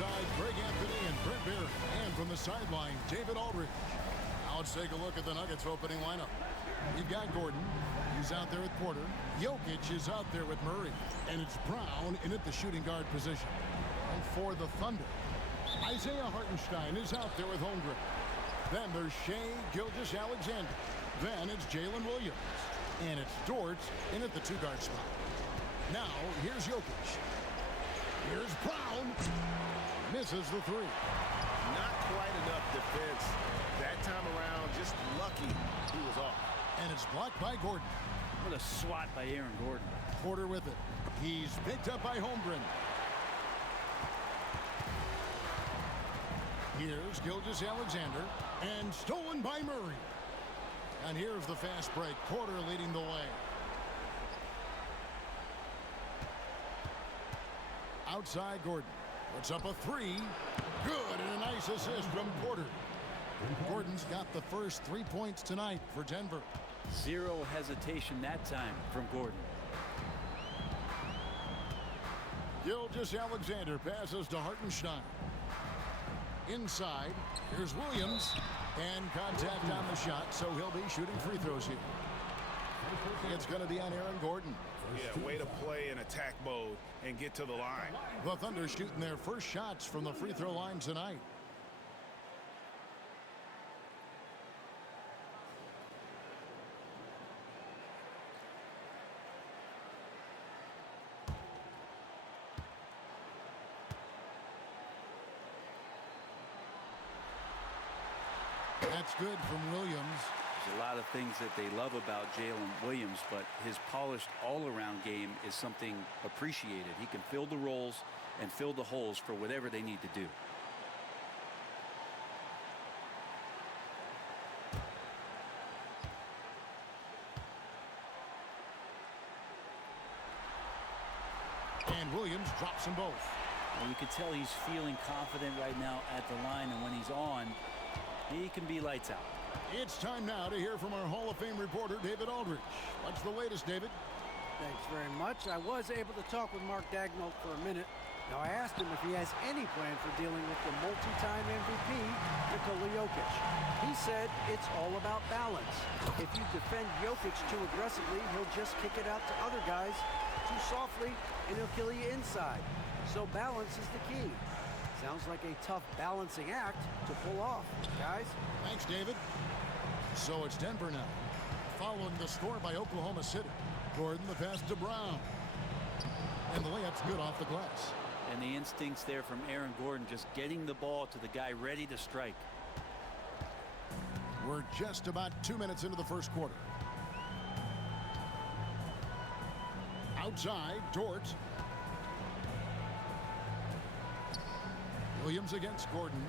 Courtside, Greg Anthony and Brent Barry. And from the sideline, David Aldridge. Now let's take a look at the Nuggets opening lineup. You've got Gordon. He's out there with Porter. Jokic is out there with Murray. And it's Brown in at the shooting guard position. And for the Thunder, Isaiah Hartenstein is out there with Holmgren. Then there's Shai Gilgeous-Alexander. Then it's Jalen Williams. And it's Dort in at the two-guard spot. Now, here's Jokic. Here's Brown. Misses the three. Not quite enough defense that time around. Just lucky he was off. And it's blocked by Gordon. What a swat by Aaron Gordon. Porter with it. He's picked up by Holmgren. Here's Gilgeous-Alexander. And stolen by Murray. And here's the fast break. Porter leading the way. Outside Gordon. Puts up a three. Good, and a nice assist from Porter. Gordon's got the first 3 points tonight for Denver. Zero hesitation that time from Gordon. Gilgeous-Alexander passes to Hartenstein. Inside, here's Williams. And contact on the shot, so he'll be shooting free throws here. It's going to be on Aaron Gordon. Yeah, way to play in attack mode and get to the line. The Thunder shooting their first shots from the free throw line tonight. That's good from Williams. There's a lot of things that they love about Jalen Williams, but his polished all-around game is something appreciated. He can fill the roles and fill the holes for whatever they need to do. And Williams drops them both. Well, you can tell he's feeling confident right now at the line, and when he's on, he can be lights out. It's time now to hear from our Hall of Fame reporter, David Aldridge. What's the latest, David? Thanks very much. I was able to talk with Mark Daigneault for a minute. Now, I asked him if he has any plan for dealing with the multi-time MVP, Nikola Jokic. He said it's all about balance. If you defend Jokic too aggressively, he'll just kick it out to other guys too softly, and he'll kill you inside. So balance is the key. Sounds like a tough balancing act to pull off, guys. Thanks, David. So it's Denver now, following the score by Oklahoma City. Gordon, the pass to Brown. And the layup's good off the glass. And the instincts there from Aaron Gordon, just getting the ball to the guy ready to strike. We're just about 2 minutes into the first quarter. Outside, Dort. Williams against Gordon.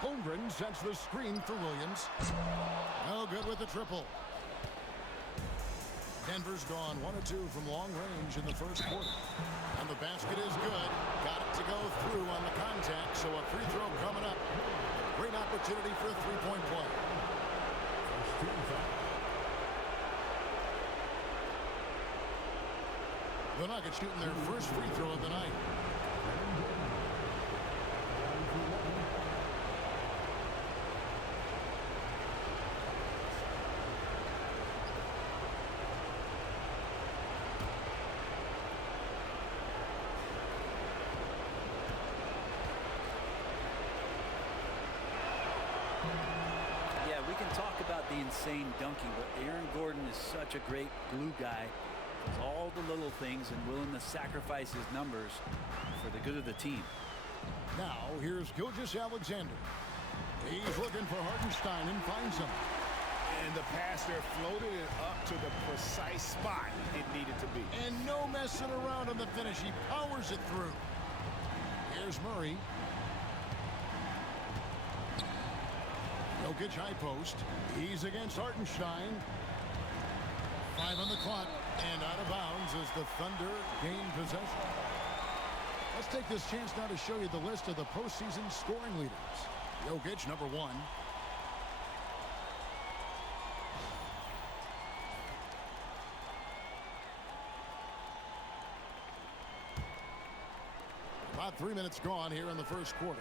Holmgren sets the screen for Williams. No good with the triple. Denver's gone 1 of 2 from long range in the first quarter. And the basket is good. Got it to go through on the contact, so a free throw coming up. A great opportunity for a three-point play. The Nuggets shooting their first free throw of the night. We can talk about the insane dunking, but Aaron Gordon is such a great glue guy. Does all the little things and willing to sacrifice his numbers for the good of the team. Now here's Gilgeous-Alexander. He's looking for Hartenstein and finds him. And the pass there floated it up to the precise spot it needed to be. And no messing around on the finish. He powers it through. Here's Murray. Jokic high post. He's against Hartenstein. 5 on the clock. And out of bounds as the Thunder gain possession. Let's take this chance now to show you the list of the postseason scoring leaders. Jokic, number 1. About 3 minutes gone here in the first quarter.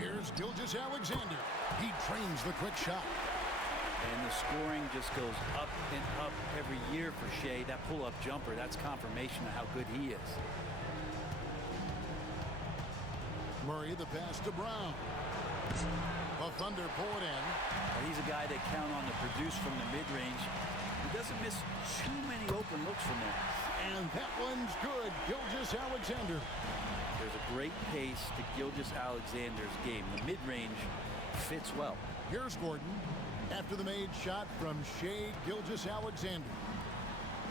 Here's Gilgeous-Alexander. He trains the quick shot. And the scoring just goes up and up every year for Shea. That pull-up jumper, that's confirmation of how good he is. Murray, the pass to Brown. The Thunder pull it in. Well, he's a guy they count on to produce from the mid-range. He doesn't miss too many open looks from there. And that one's good. Gilgeous-Alexander. There's a great pace to Gilgeous-Alexander's game. The mid-range fits well. Here's Gordon. After the made shot from Shea Gilgeous-Alexander.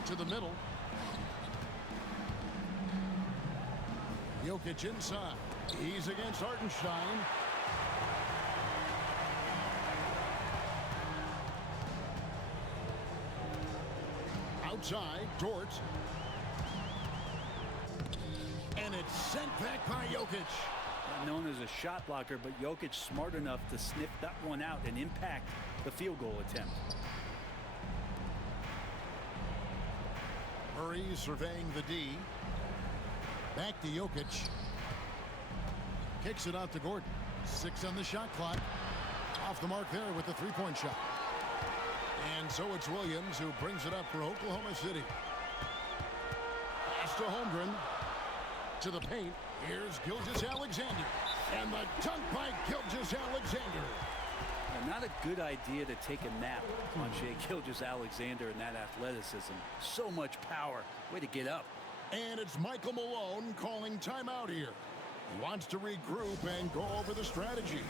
To the middle. Jokic inside. He's against Hartenstein. Outside, Dort. And it's sent back by Jokic. Not known as a shot blocker, but Jokic smart enough to sniff that one out and impact the field goal attempt. Murray surveying the D. Back to Jokic. Kicks it out to Gordon. 6 on the shot clock. Off the mark there with the three-point shot. And so it's Williams who brings it up for Oklahoma City. Pass to Holmgren. To the paint. Here's Gilgeous-Alexander. And the dunk by Gilgeous-Alexander. Not a good idea to take a nap on Shea Gilgeous-Alexander and that athleticism. So much power. Way to get up. And it's Michael Malone calling timeout here. He wants to regroup and go over the strategy.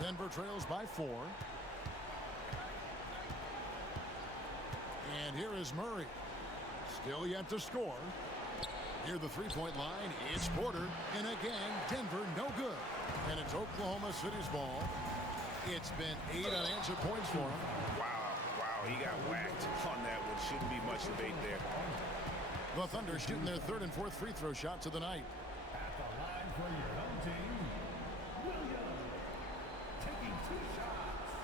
Denver trails by 4. And here is Murray. Still yet to score. Near the three-point line, it's Porter. And again, Denver no good. And it's Oklahoma City's ball. It's been 8 unanswered points for him. Wow, he got whacked on that one. Shouldn't be much debate there. The Thunder shooting their 3rd and 4th free throw shots of the night. At the line for your home team, Williams taking 2 shots.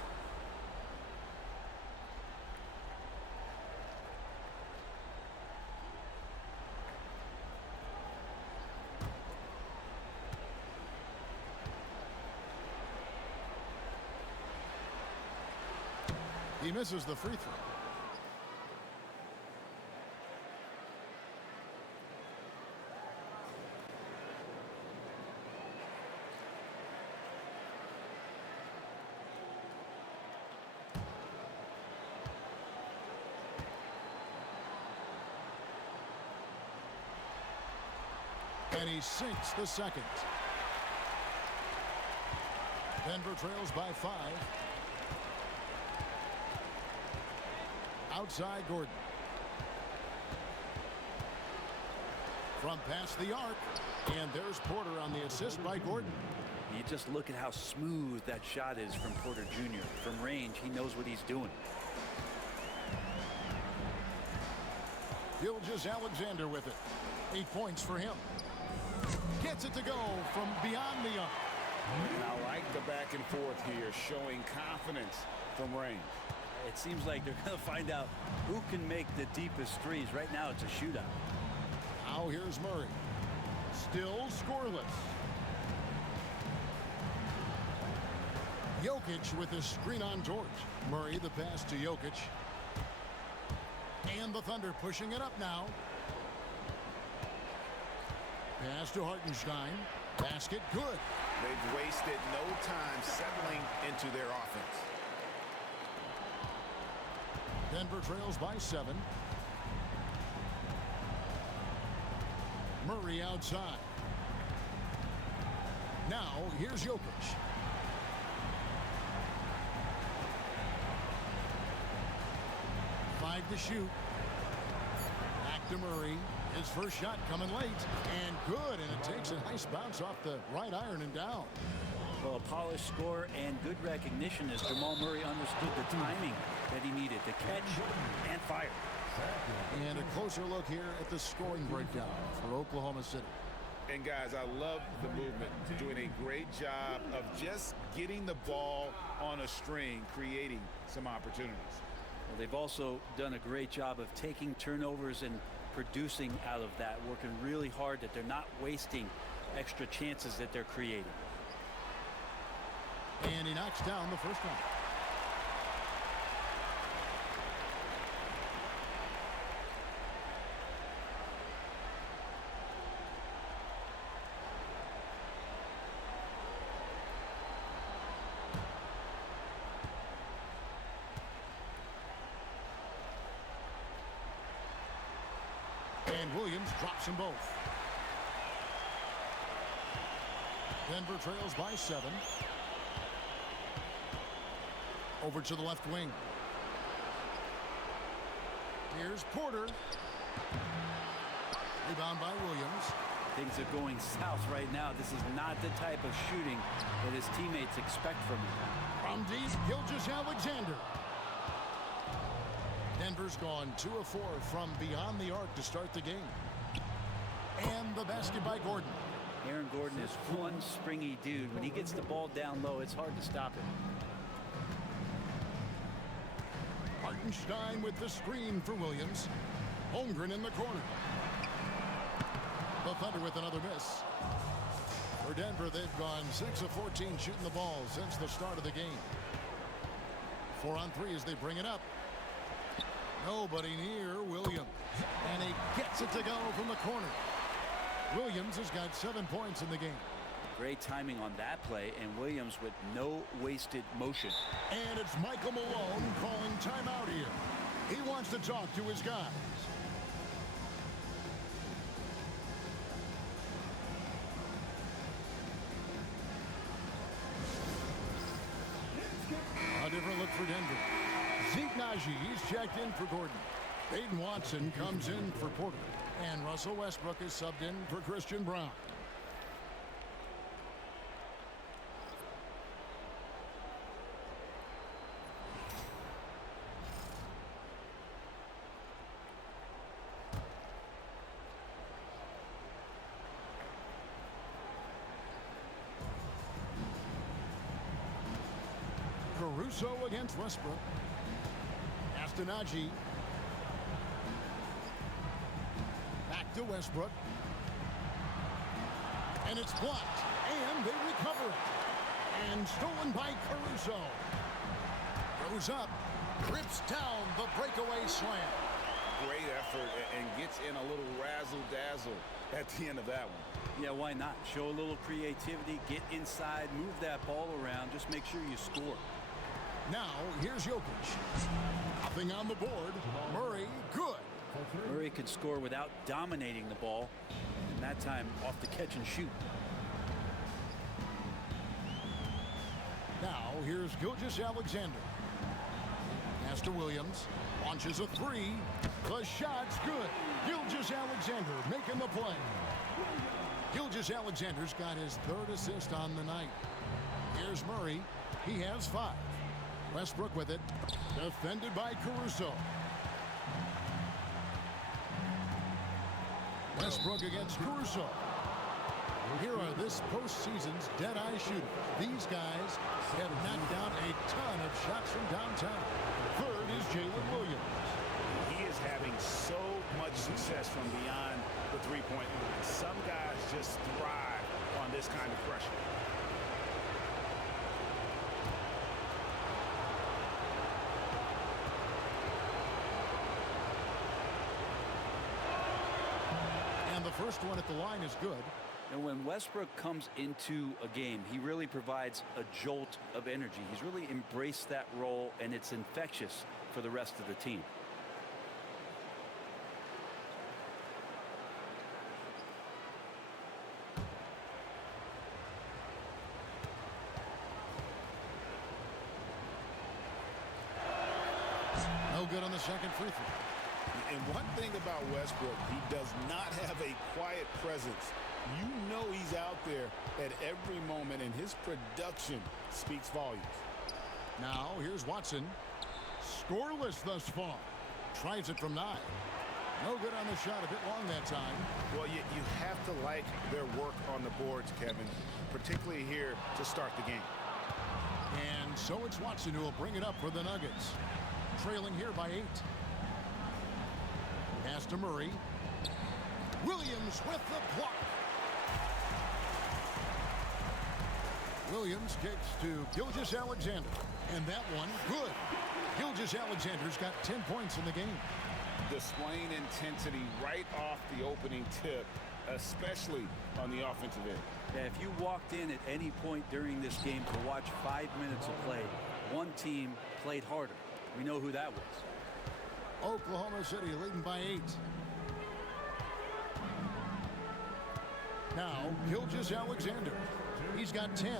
He misses the free throw. And he sinks the second. Denver trails by 5. Outside Gordon. From past the arc. And there's Porter on the assist by Gordon. You just look at how smooth that shot is from Porter Jr. From range, he knows what he's doing. Gilgeous-Alexander with it. 8 points for him. Gets it to go from beyond the arc. And I like the back and forth here, showing confidence from range. It seems like they're going to find out who can make the deepest threes. Right now, it's a shootout. Now here's Murray. Still scoreless. Jokic with his screen on George. Murray the pass to Jokic. And the Thunder pushing it up now. Pass to Hartenstein. Basket good. They've wasted no time settling into their offense. Denver trails by 7. Murray outside. Now here's Jokic. Five to shoot. Back to Murray. His first shot coming late. And good. And it takes a nice bounce off the right iron and down. Well, a polished score and good recognition as Jamal Murray understood the timing that he needed to catch and fire. And a closer look here at the scoring breakdown for Oklahoma City. And guys, I love the movement. Doing a great job of just getting the ball on a string, creating some opportunities. Well, they've also done a great job of taking turnovers and producing out of that, working really hard that they're not wasting extra chances that they're creating. And he knocks down the first one. And Williams drops them both. Denver trails by 7. Over to the left wing. Here's Porter. Rebound by Williams. Things are going south right now. This is not the type of shooting that his teammates expect from him. From deep, Gilgeous-Alexander. Denver's gone 2 of 4 from beyond the arc to start the game. And the basket by Gordon. Aaron Gordon is one springy dude. When he gets the ball down low, it's hard to stop him. Hartenstein with the screen for Williams. Holmgren in the corner. The Thunder with another miss. For Denver, they've gone 6 of 14 shooting the ball since the start of the game. 4 on 3 as they bring it up. Nobody near Williams. And he gets it to go from the corner. Williams has got 7 points in the game. Great timing on that play, and Williams with no wasted motion. And it's Michael Malone calling timeout here. He wants to talk to his guys. A different look for Denver. Zeke Naji, he's checked in for Gordon. Aiden Watson comes in for Porter. And Russell Westbrook is subbed in for Christian Brown. Caruso against Westbrook. Astanaji. Back to Westbrook. And it's blocked. And they recover it. And stolen by Caruso. Goes up. Rips down the breakaway slam. Great effort and gets in a little razzle-dazzle at the end of that one. Yeah, why not? Show a little creativity, get inside, move that ball around, just make sure you score. Now, here's Jokic. Nothing on the board. Murray, good. Murray could score without dominating the ball, and that time off the catch and shoot. Now, here's Gilgeous-Alexander. Pass to Williams. Launches a 3. The shot's good. Gilgeous-Alexander making the play. Gilgeous-Alexander's got his 3rd assist on the night. Here's Murray. He has 5. Westbrook with it. Defended by Caruso. Westbrook against Caruso. Here are this postseason's dead-eye shooters. These guys have knocked down a ton of shots from downtown. 3rd is Jalen Williams. He is having so much success from beyond the three-point line. Some guys just thrive on this kind of pressure. And the first one at the line is good. And when Westbrook comes into a game, he really provides a jolt of energy. He's really embraced that role, and it's infectious for the rest of the team. No good on the second free throw. And one thing about Westbrook, he does not have a quiet presence You know he's out there at every moment, and his production speaks volumes. Now, here's Watson. Scoreless thus far. Tries it from 9. No good on the shot. A bit long that time. Well, you have to like their work on the boards, Kevin, particularly here to start the game. And so it's Watson who will bring it up for the Nuggets. Trailing here by 8. Pass to Murray. Williams with the block. Williams kicks to Gilgeous-Alexander. And that one, good. Gilgeous-Alexander's got 10 points in the game. Displaying intensity right off the opening tip, especially on the offensive end. Yeah, if you walked in at any point during this game to watch 5 minutes of play, one team played harder. We know who that was. Oklahoma City leading by 8. Now, Gilgeous-Alexander. He's got 10.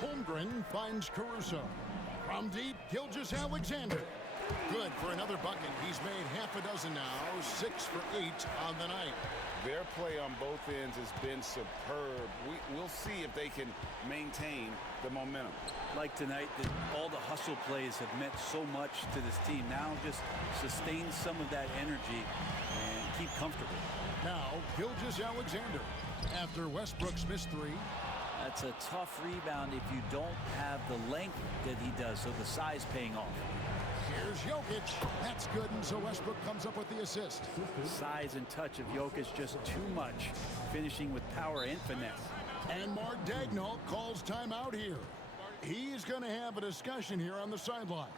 Holmgren finds Caruso. From deep, Gilgeous-Alexander. Good for another bucket. He's made half a dozen now. 6 for 8 on the night. Their play on both ends has been superb. We'll see if they can maintain the momentum. Like tonight, all the hustle plays have meant so much to this team. Now just sustain some of that energy and keep comfortable. Now, Gilgeous-Alexander. After Westbrook's missed 3. That's a tough rebound if you don't have the length that he does, so the size paying off. Here's Jokic. That's good, and so Westbrook comes up with the assist. Size and touch of Jokic just too much, finishing with power and finesse. And Mark Daigneault calls timeout here. He's going to have a discussion here on the sideline.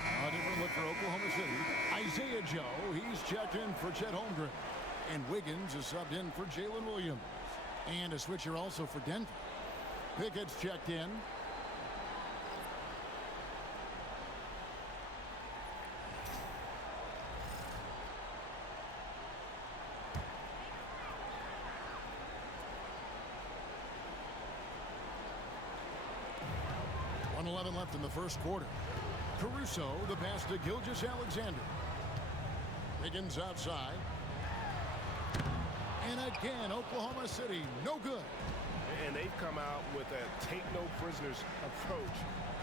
A different look for Oklahoma City. Isaiah Joe, he's checked in for Chet Holmgren. And Wiggins is subbed in for Jalen Williams. And a switcher also for Denver. Pickett's checked in. .111 left in the first quarter. Caruso, the pass to Gilgeous-Alexander. Wiggins outside. And again, Oklahoma City, no good. And they've come out with a take-no-prisoners approach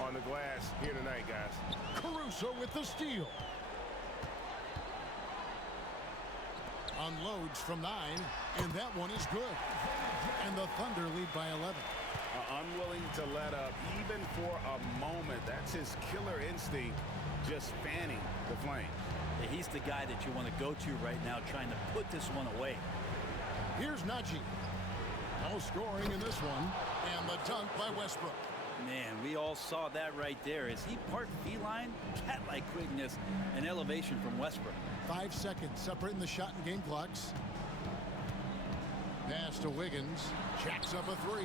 on the glass here tonight, guys. Caruso with the steal. Unloads from 9, and that one is good. And the Thunder lead by 11. Unwilling to let up even for a moment. That's his killer instinct, just fanning the flame. Yeah, he's the guy that you want to go to right now, trying to put this one away. Here's Najee. No scoring in this one. And the dunk by Westbrook. Man, we all saw that right there. Is he part feline? Cat-like quickness and elevation from Westbrook. 5 seconds separating the shot and game clocks. Pass to Wiggins. Jacks up a 3.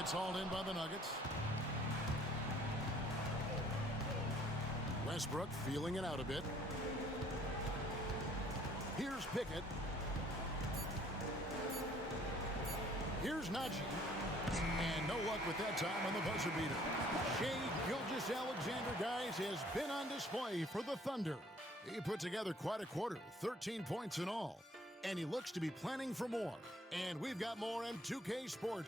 It's hauled in by the Nuggets. Westbrook feeling it out a bit. Here's Pickett. Here's Najee. And no luck with that time on the buzzer beater. Shai Gilgeous-Alexander, guys, has been on display for the Thunder. He put together quite a quarter, 13 points in all. And he looks to be planning for more. And we've got more M2K Sport.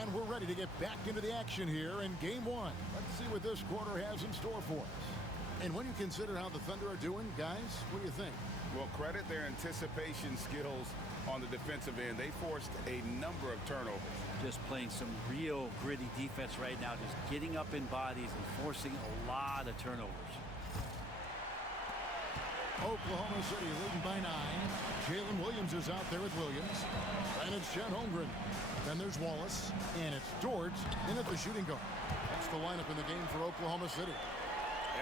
And we're ready to get back into the action here in Game 1. Let's see what this quarter has in store for us. And when you consider how the Thunder are doing, guys, what do you think? Well, credit their anticipation skills on the defensive end. They forced a number of turnovers. Just playing some real gritty defense right now, just getting up in bodies and forcing a lot of turnovers. Oklahoma City leading by 9. Jalen Williams is out there with Williams. And it's Chet Holmgren. Then there's Wallace. And it's Dort in at the shooting guard. That's the lineup in the game for Oklahoma City.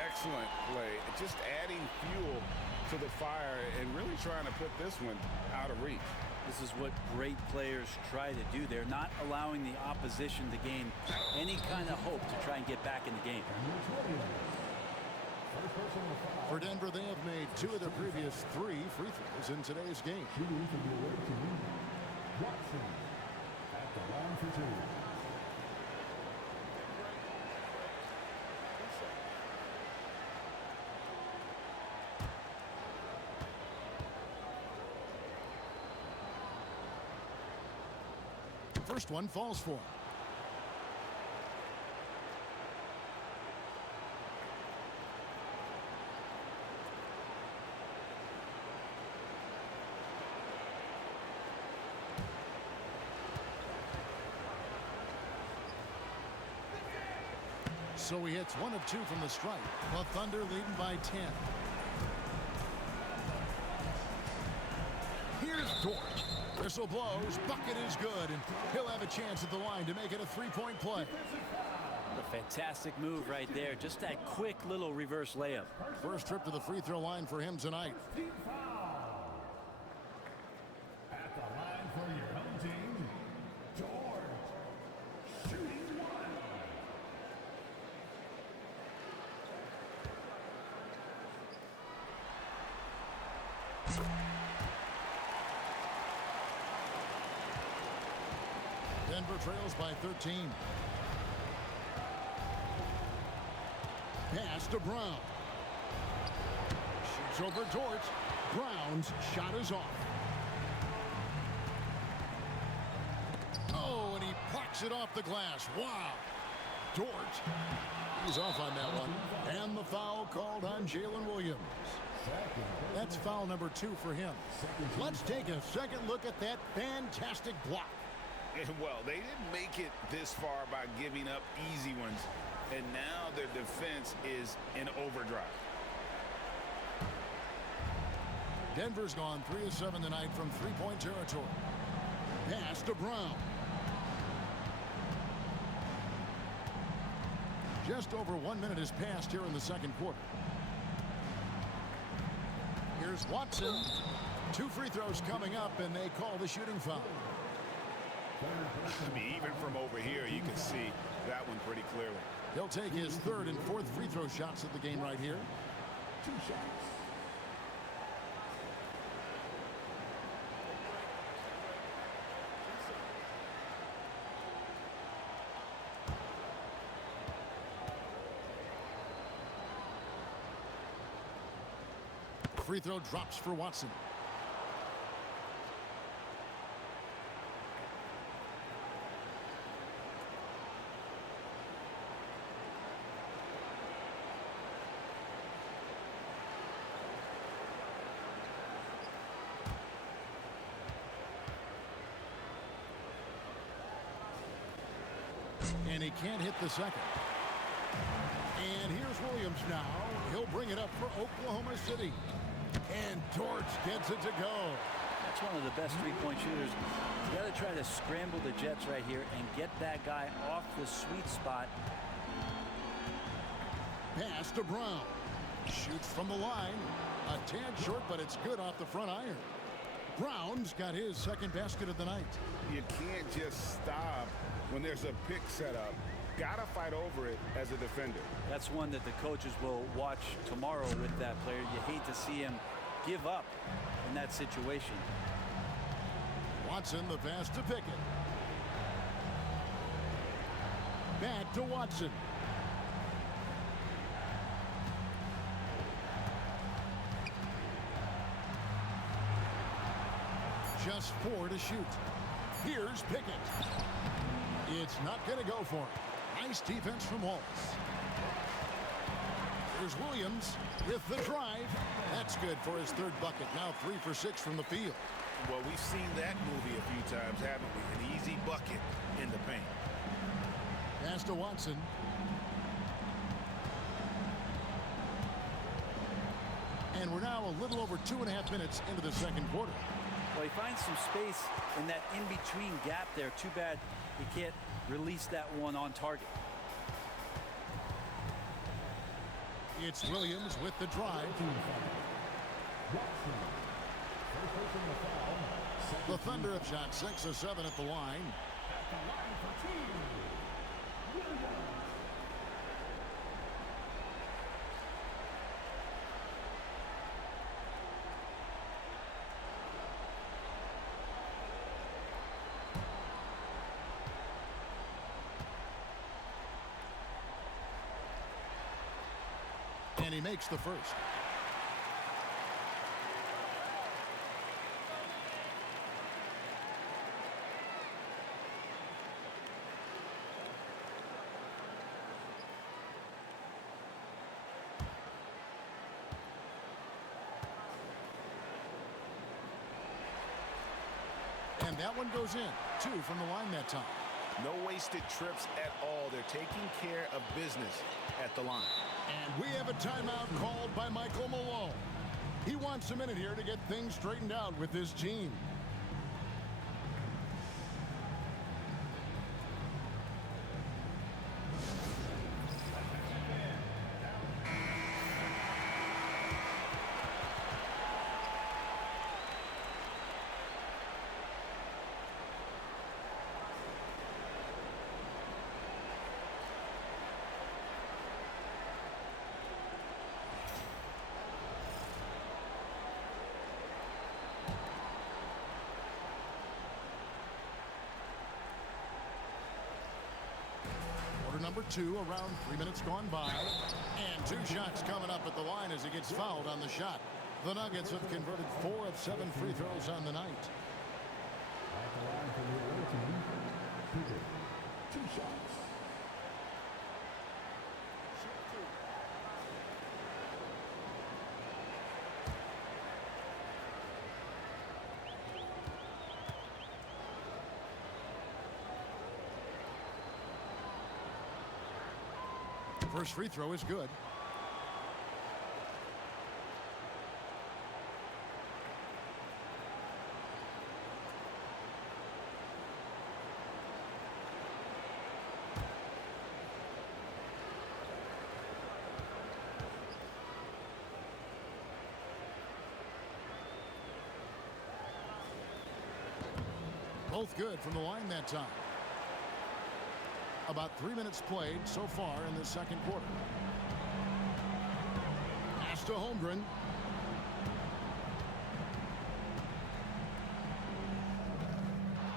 Excellent play. Just adding fuel to the fire and really trying to put this one out of reach. This is what great players try to do. They're not allowing the opposition to gain any kind of hope to try and get back in the game. For Denver, they have made 2 of their previous 3 free throws in today's game. Shooting from the away team, Watson at the line for 2. First one falls for him. So he hits 1 of 2 from the stripe. The Thunder leading by 10. Here's Dort. Whistle blows. Bucket is good, and he'll have a chance at the line to make it a 3-point play. A fantastic move right there. Just that quick little reverse layup. First trip to the free throw line for him tonight. At the line for your home team, Dort. Shooting 1. Denver trails by 13. Pass to Brown. Shoots over Dort. Brown's shot is off. Oh, and he plucks it off the glass. Wow. Dort. He's off on that one. And the foul called on Jalen Williams. That's foul number 2 for him. Let's take a second look at that fantastic block. Well, they didn't make it this far by giving up easy ones, and now their defense is in overdrive. Denver's gone 3 of 7 tonight from 3-point territory. Pass to Brown. Just over 1 minute has passed here in the second quarter. Here's Watson. 2 free throws coming up, and they call the shooting foul. I mean, even from over here, you can see that one pretty clearly. He'll take his 3rd and 4th free throw shots of the game right here. 2 shots. Free throw drops for Watson. And he can't hit the second. And here's Williams now. He'll bring it up for Oklahoma City. And Dort gets it to go. That's one of the best 3-point shooters. You got to try to scramble the Jets right here and get that guy off the sweet spot. Pass to Brown. Shoots from the line. A tad short, but it's good off the front iron. Brown's got his 2nd basket of the night. You can't just stop when there's a pick set up. Gotta fight over it as a defender. That's one that the coaches will watch tomorrow with that player. You hate to see him give up in that situation. Watson the pass to Pickett. Back to Watson. Just 4 to shoot. Here's Pickett. It's not going to go for him. Nice defense from Wallace. Here's Williams with the drive. That's good for his 3rd bucket. Now 3 for 6 from the field. Well, we've seen that movie a few times, haven't we? An easy bucket in the paint. Pass to Watson. And we're now a little over 2.5 minutes into the second quarter. Well, he finds some space in that in-between gap there. Too bad he can't release that one on target. It's Williams with the drive. First personal foul. The Thunder have shot 6 of 7 at the line. At the line for two. Williams. And he makes the first. And that one goes in. 2 from the line that time. No wasted trips at all. They're taking care of business at the line. And we have a timeout called by Michael Malone. He wants a minute here to get things straightened out with his team. Number 2, around 3 minutes gone by. And 2 shots coming up at the line as he gets fouled on the shot. The Nuggets have converted 4 of 7 free throws on the night. At the line for the other team. Peter. 2 shots. First free throw is good. Both good from the line that time. About 3 minutes played so far in the second quarter. Pass to Holmgren.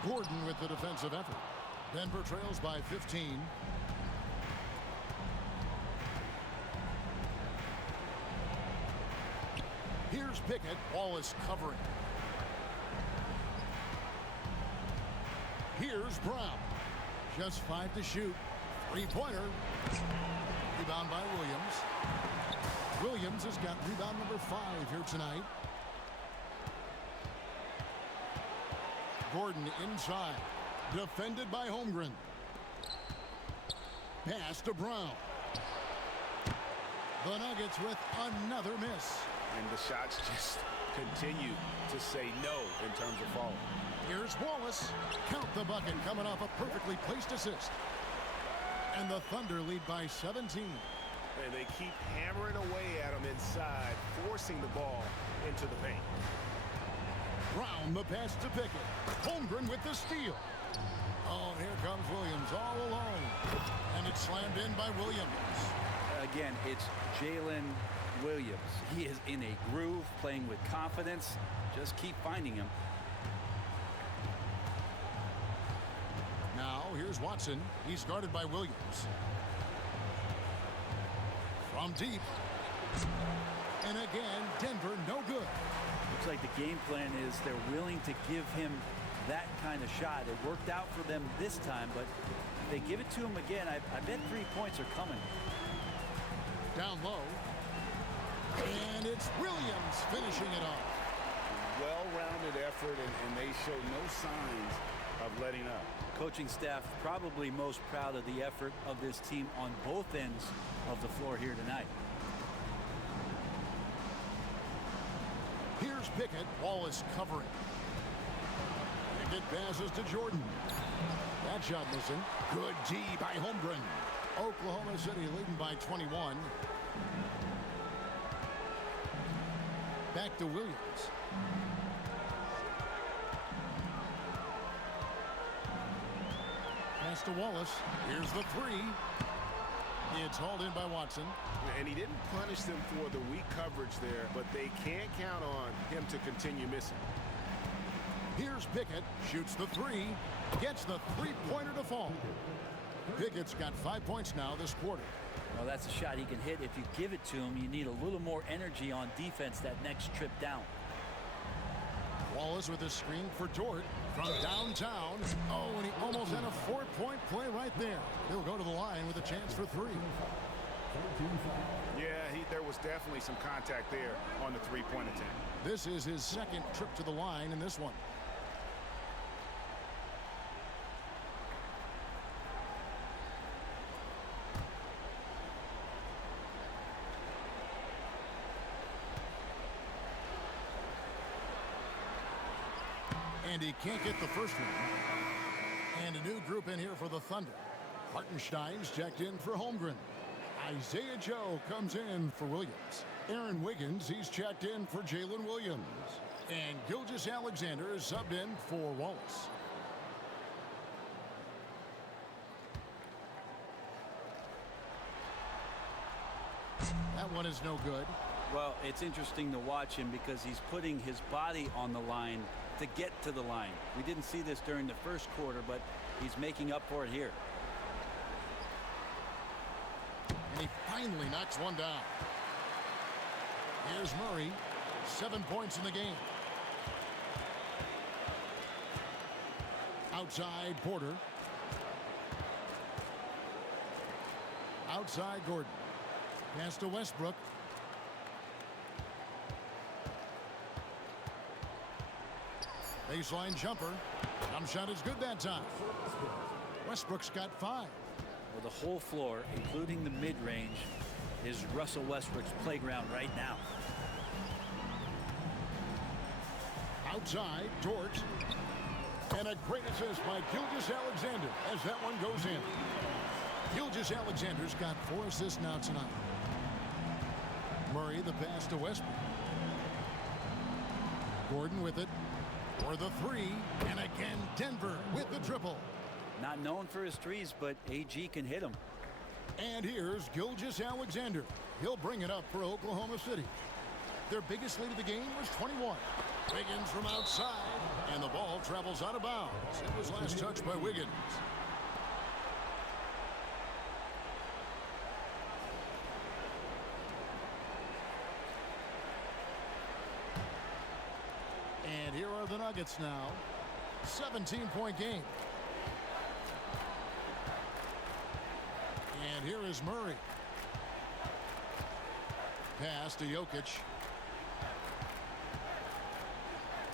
Gordon with the defensive effort. Denver trails by 15. Here's Pickett. Wallace covering. Here's Brown. Just 5 to shoot. 3-pointer. Rebound by Williams. Williams has got rebound number 5 here tonight. Gordon inside. Defended by Holmgren. Pass to Brown. The Nuggets with another miss. And the shots just continue to say no in terms of falling. Here's Wallace. Count the bucket coming off a perfectly placed assist. And the Thunder lead by 17. And they keep hammering away at him inside, forcing the ball into the paint. Brown the pass to Pickett. Holmgren with the steal. Oh, here comes Williams all alone. And it's slammed in by Williams. Again, it's Jalen Williams. He is in a groove, playing with confidence. Just keep finding him. Now, here's Watson. He's guarded by Williams. From deep. And again, Denver no good. Looks like the game plan is they're willing to give him that kind of shot. It worked out for them this time, but if they give it to him again, I bet 3 points are coming. Down low. And it's Williams finishing it off. Well-rounded effort, and they show no signs of letting up. Coaching staff probably most proud of the effort of this team on both ends of the floor here tonight. Here's Pickett. Wallace covering. Pickett passes to Jordan. That shot missing. Good D by Holmgren. Oklahoma City leading by 21. Back to Williams. Pass to Wallace. Here's the three. It's hauled in by Watson. And he didn't punish them for the weak coverage there, but they can't count on him to continue missing. Here's Pickett. Shoots the three. Gets the three-pointer to fall. Pickett's got 5 points now this quarter. Well, that's a shot he can hit. If you give it to him, you need a little more energy on defense that next trip down. Wallace with a screen for Dort from downtown. Oh, and he almost had a 4-point play right there. He'll go to the line with a chance for three. Yeah, there was definitely some contact there on the three-point attempt. This is his second trip to the line in this one. And he can't get the first one. And a new group in here for the Thunder. Hartenstein's checked in for Holmgren. Isaiah Joe comes in for Williams. Aaron Wiggins, he's checked in for Jalen Williams. And Gilgeous-Alexander is subbed in for Wallace. That one is no good. Well, it's interesting to watch him because he's putting his body on the line to get to the line. We didn't see this during the first quarter, but he's making up for it here. And he finally knocks one down. Here's Murray. 7 points in the game. Outside Porter. Outside Gordon. Pass to Westbrook. Baseline jumper. Jump shot is good that time. Westbrook's got 5. Well, the whole floor, including the mid-range, is Russell Westbrook's playground right now. Outside, Dort. And a great assist by Gilgeous-Alexander as that one goes in. Gilgeous-Alexander's got 4 assists now tonight. Murray the pass to Westbrook. Gordon with it for the three. And again, Denver with the triple. Not known for his threes, but AG can hit them. And here's Gilgeous-Alexander. He'll bring it up for Oklahoma City. Their biggest lead of the game was 21. Wiggins from outside, and the ball travels out of bounds. It was last touched by Wiggins. And here are the Nuggets now. 17-point game. And here is Murray. Pass to Jokic.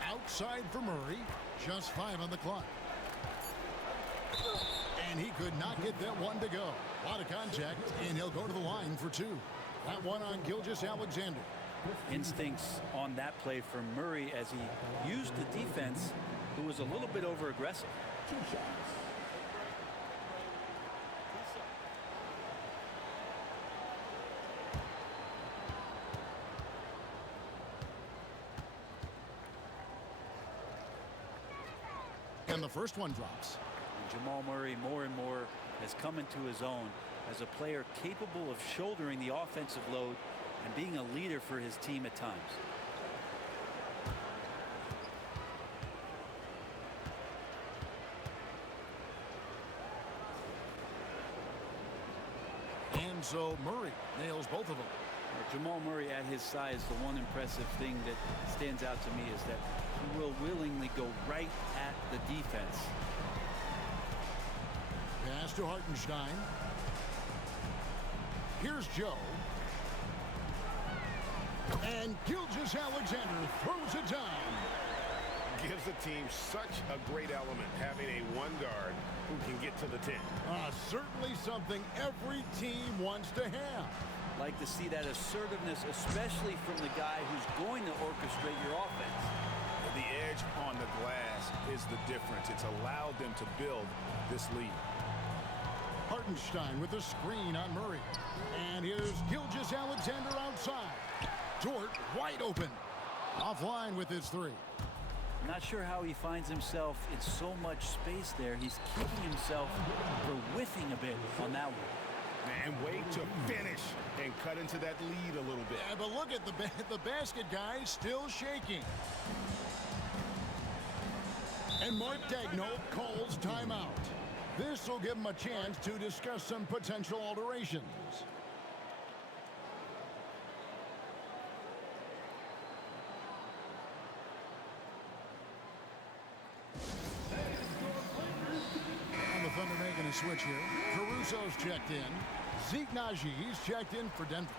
Outside for Murray. Just 5 on the clock. And he could not get that one to go. A lot of contact, and he'll go to the line for 2. That one on Gilgeous-Alexander. Instincts on that play from Murray as he used the defense, who was a little bit over-aggressive. 2 shots. And the first one drops. And Jamal Murray more and more has come into his own as a player capable of shouldering the offensive load and being a leader for his team at times. And so Murray nails both of them. Jamal Murray at his size, the one impressive thing that stands out to me is that he will willingly go right at the defense. Pass to Hartenstein. Here's Joe. And Gilgeous-Alexander throws it down. Gives the team such a great element having a one guard who can get to the 10. Certainly something every team wants to have. Like to see that assertiveness, especially from the guy who's going to orchestrate your offense. The edge on the glass is the difference. It's allowed them to build this lead. Hartenstein with the screen on Murray. And here's Gilgeous-Alexander outside. Dort wide open. Offline with his three. Not sure how he finds himself in so much space there. He's kicking himself for whiffing a bit on that one. And wait to finish and cut into that lead a little bit. Yeah, but look at the basket guy still shaking. And Mark Daigneault calls timeout. This will give him a chance to discuss some potential alterations. And the Thunder making a switch here. Caruso's checked in. Zeke Najee's checked in for Denver.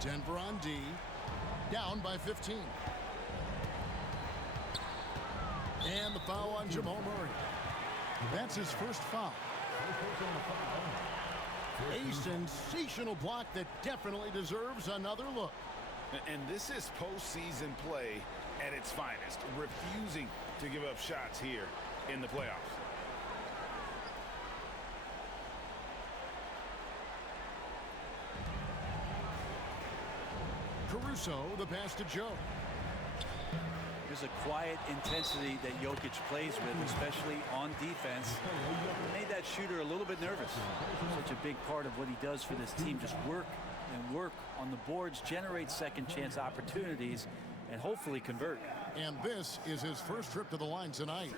Denver on D, down by 15. And the foul on Jamal Murray. That's his first foul. A sensational block that definitely deserves another look. And this is postseason play at its finest, refusing to give up shots here in the playoffs. Caruso, the pass to Joe. There's a quiet intensity that Jokic plays with, especially on defense. Made that shooter a little bit nervous. Such a big part of what he does for this team. Just work and work on the boards, generate second chance opportunities, and hopefully convert. And this is his first trip to the line tonight.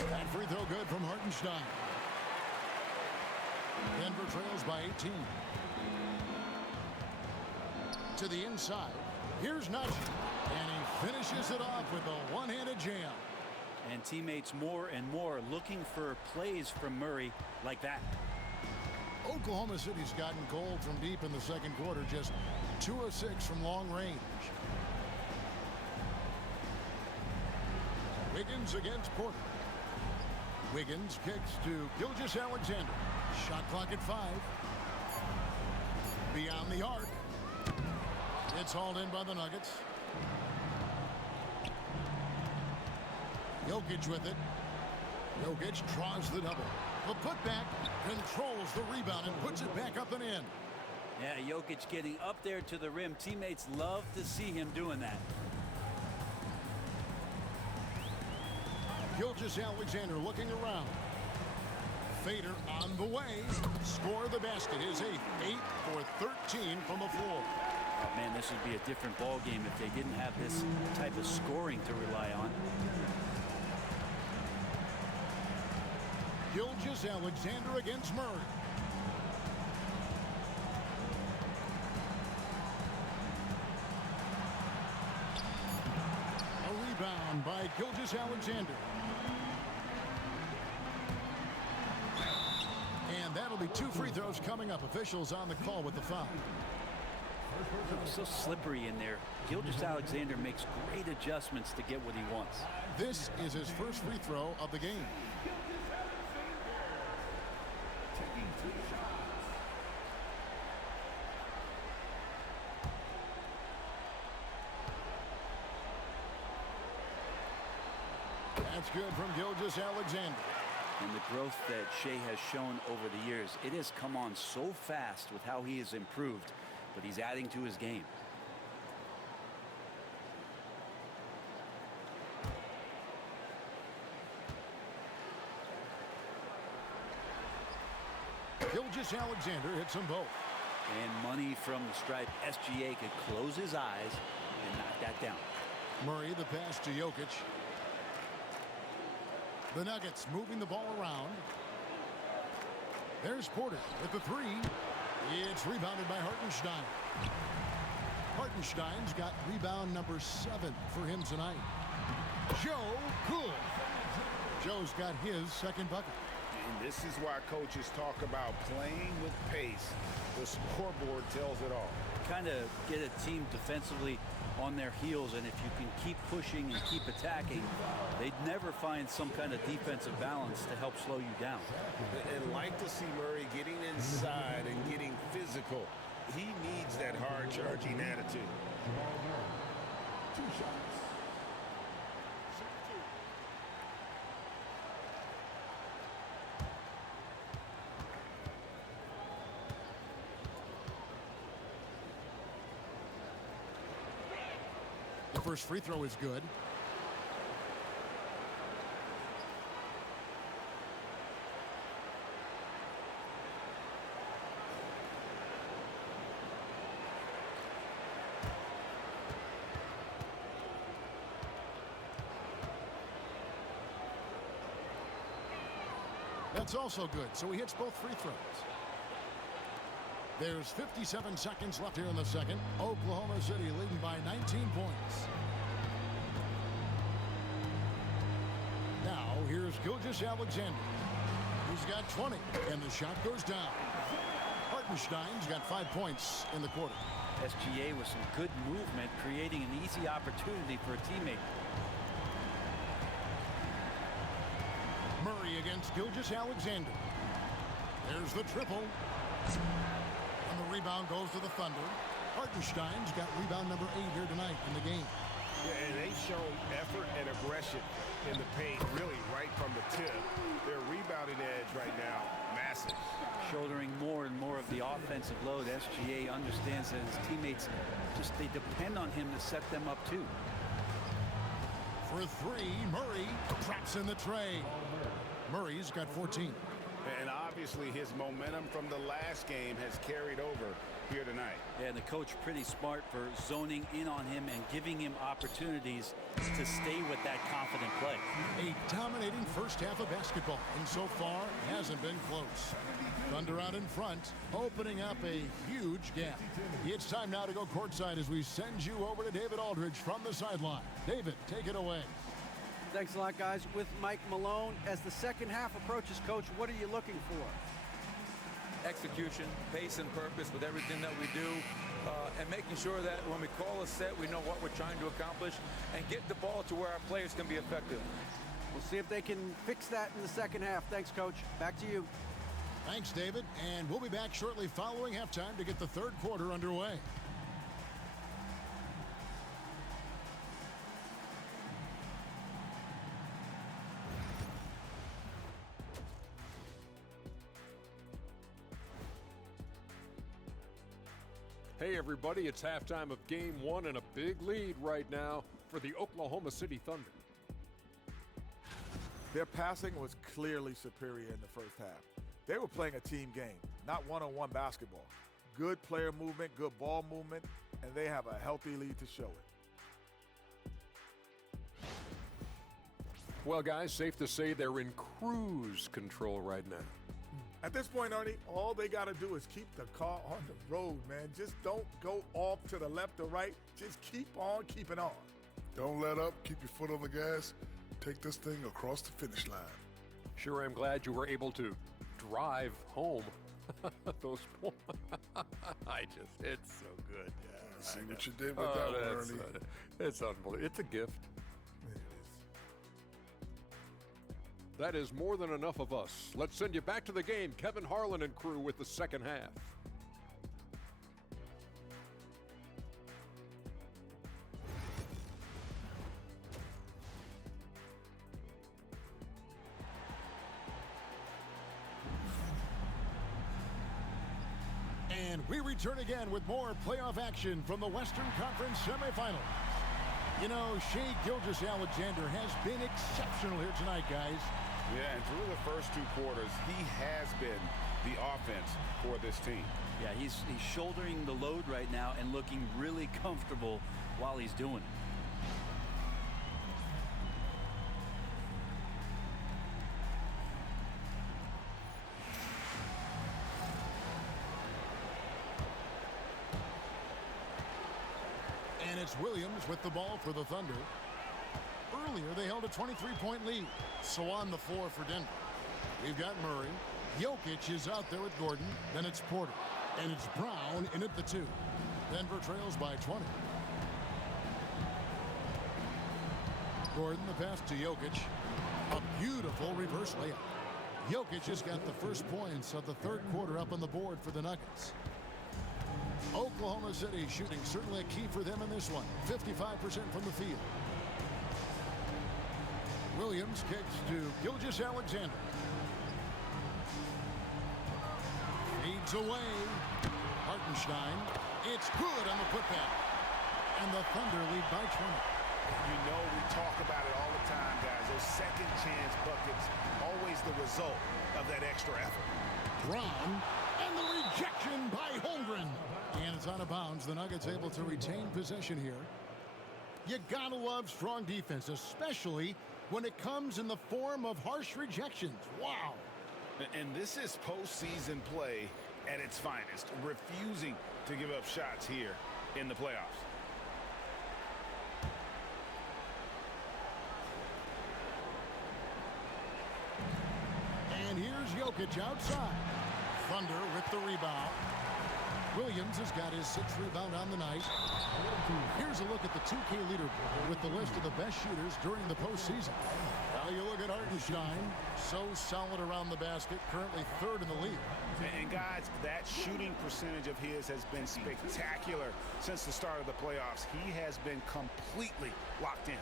And free throw good from Hartenstein. Denver trails by 18. To the inside. Here's Najee. And he finishes it off with a one-handed jam. And teammates more and more looking for plays from Murray like that. Oklahoma City's gotten cold from deep in the second quarter. Just 2 of 6 from long range. Wiggins against Porter. Wiggins kicks to Gilgeous-Alexander. Shot clock at 5. Beyond the arc. It's hauled in by the Nuggets. Jokic with it. Jokic draws the double. The putback controls the rebound and puts it back up and in. Yeah, Jokic getting up there to the rim. Teammates love to see him doing that. Gilgeous-Alexander looking around. Fader on the way. Score the basket. His 8th. 8 for 13 from the floor. Oh, man, this would be a different ball game if they didn't have this type of scoring to rely on. Gilgeous-Alexander against Murray. A rebound by Gilgeous-Alexander. And that'll be 2 free throws coming up. Officials on the call with the foul. So slippery in there. Gilgeous-Alexander makes great adjustments to get what he wants. This is his first free throw of the game. That's good from Gilgeous-Alexander. And the growth that Shea has shown over the years, it has come on so fast with how he has improved, but he's adding to his game. Gilgeous-Alexander hits them both. And money from the stripe. SGA could close his eyes and knock that down. Murray, the pass to Jokic. The Nuggets moving the ball around. There's Porter with the 3. It's rebounded by Hartenstein. Hartenstein's got rebound number 7 for him tonight. Joe, good. Joe's got his second bucket. And this is why coaches talk about playing with pace. The scoreboard tells it all. Kind of get a team defensively on their heels, and if you can keep pushing and keep attacking, they'd never find some kind of defensive balance to help slow you down. And like to see Murray getting inside and getting physical. He needs that hard charging attitude. Two shots. The first free throw is good. That's also good, so he hits both free throws. There's 57 seconds left here in the second. Oklahoma City leading by 19 points. Now, here's Gilgeous-Alexander. He's got 20, and the shot goes down. Hartenstein's got 5 points in the quarter. SGA with some good movement, creating an easy opportunity for a teammate. Murray against Gilgeous-Alexander. There's the triple. And the rebound goes to the Thunder. Hartenstein's got rebound number 8 here tonight in the game. Yeah, and they've shown effort and aggression in the paint, really right from the tip. Their rebounding edge right now, massive. Shouldering more and more of the offensive load. SGA understands that his teammates they depend on him to set them up too. For 3, Murray traps in the tray. Murray's got 14. And obviously his momentum from the last game has carried over here tonight. Yeah, and the coach pretty smart for zoning in on him and giving him opportunities to stay with that confident play. A dominating first half of basketball, and so far hasn't been close. Thunder out in front, opening up a huge gap. It's time now to go courtside as we send you over to David Aldridge from the sideline. David, take it away. Thanks a lot, guys. With Mike Malone, as the second half approaches, Coach, what are you looking for? Execution, pace, and purpose with everything that we do, and making sure that when we call a set, we know what we're trying to accomplish, and get the ball to where our players can be effective. We'll see if they can fix that in the second half. Thanks, Coach. Back to you. Thanks, David. And we'll be back shortly following halftime to get the third quarter underway. Hey everybody, it's halftime of game 1 and a big lead right now for the Oklahoma City Thunder. Their passing was clearly superior in the first half. They were playing a team game, not one-on-one basketball. Good player movement, good ball movement, and they have a healthy lead to show it. Well guys, safe to say they're in cruise control right now. At this point, Ernie, all they got to do is keep the car on the road, man. Just don't go off to the left or right. Just keep on keeping on. Don't let up. Keep your foot on the gas. Take this thing across the finish line. Sure, I'm glad you were able to drive home. Those points. It's so good. Yeah, See what you did with that one, Ernie. It's unbelievable. It's a gift. That is more than enough of us. Let's send you back to the game. Kevin Harlan and crew with the second half. And we return again with more playoff action from the Western Conference semifinals. You know, Shai Gilgeous-Alexander has been exceptional here tonight, guys. Yeah, and through the first 2 quarters, he has been the offense for this team. Yeah, he's shouldering the load right now and looking really comfortable while he's doing it. And it's Williams with the ball for the Thunder. Earlier, they held a 23-point lead. So on the floor for Denver. We've got Murray. Jokic is out there with Gordon. Then it's Porter. And it's Brown in at the 2. Denver trails by 20. Gordon, the pass to Jokic. A beautiful reverse layup. Jokic has got the first points of the third quarter up on the board for the Nuggets. Oklahoma City shooting certainly a key for them in this one. 55% from the field. Williams kicks to Gilgeous-Alexander. Feeds away. Hartenstein. It's good on the putback. And the Thunder lead by 20. You know, we talk about it all the time, guys. Those second chance buckets, always the result of that extra effort. Brown, and the rejection by Holmgren. And it's out of bounds. The Nuggets able to retain possession here. You gotta love strong defense, especially when it comes in the form of harsh rejections. Wow. And this is postseason play at its finest, refusing to give up shots here in the playoffs. And here's Jokic outside. Thunder with the rebound. Williams has got his 6th rebound on the night. Here's a look at the 2K leaderboard with the list of the best shooters during the postseason. Now you look at Hartenstein, so solid around the basket, currently 3rd in the league. And guys, that shooting percentage of his has been spectacular since the start of the playoffs. He has been completely locked in.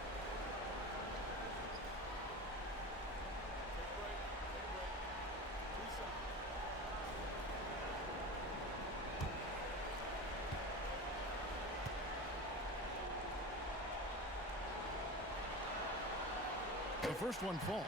The first one falls.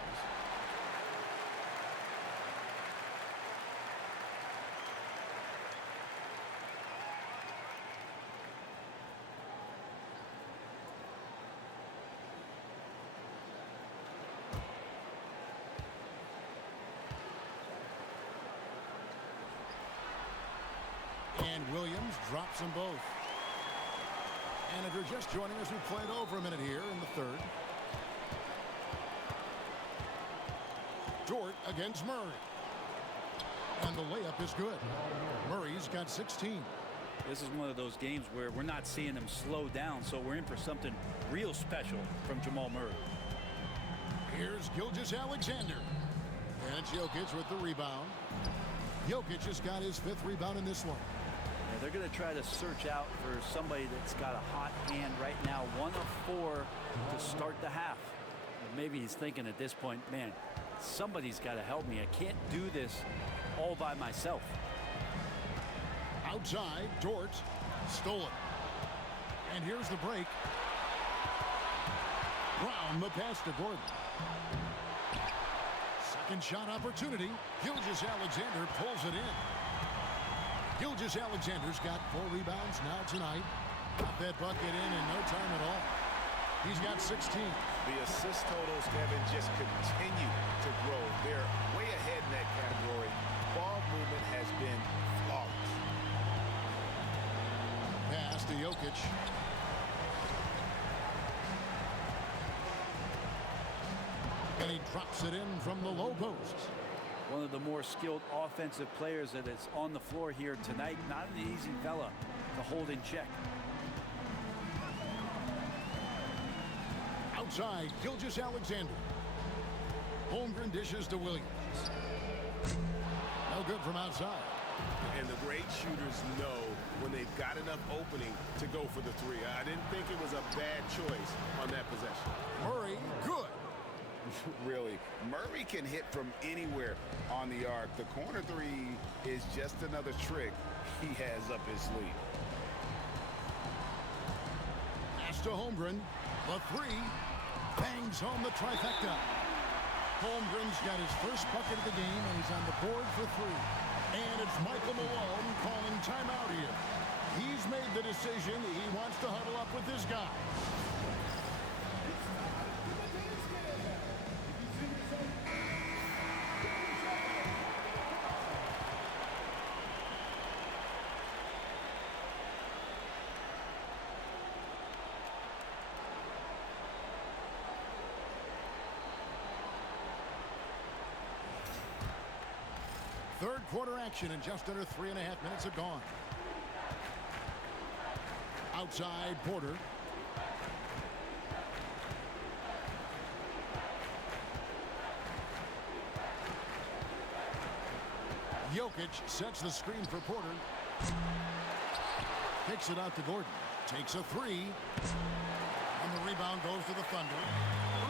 And Williams drops them both. And if you're just joining us, we played over a minute here in the third. Dort against Murray. And the layup is good. Murray's got 16. This is one of those games where we're not seeing him slow down, so we're in for something real special from Jamal Murray. Here's Gilgeous-Alexander. And it's Jokic with the rebound. Jokic has got his 5th rebound in this one. Yeah, they're going to try to search out for somebody that's got a hot hand right now. 1 of 4 to start the half. And maybe he's thinking at this point, man, somebody's got to help me. I can't do this all by myself. Outside, Dort. Stolen. And here's the break. Brown, the pass to Gordon. Second shot opportunity. Gilgeous-Alexander pulls it in. Gilgeous-Alexander's got 4 rebounds now tonight. Got that bucket in no time at all. He's got 16. The assist totals, Kevin, just continue to grow. They're way ahead in that category. Ball movement has been flawless. Pass to Jokic. And he drops it in from the low post. One of the more skilled offensive players that is on the floor here tonight. Not an easy fella to hold in check. Outside, Gilgeous-Alexander. Holmgren dishes to Williams. No good from outside. And the great shooters know when they've got enough opening to go for the 3. I didn't think it was a bad choice on that possession. Murray, good. Really, Murray can hit from anywhere on the arc. The corner 3 is just another trick he has up his sleeve. Pass to Holmgren. The 3 bangs home the trifecta. Holmgren's got his first bucket of the game, and he's on the board for 3. And it's Michael Malone calling timeout here. He's made the decision. He wants to huddle up with this guy. Third quarter action and just under 3.5 minutes have gone. Outside Porter. Jokic sets the screen for Porter. Kicks it out to Gordon. Takes a three. And the rebound goes to the Thunder.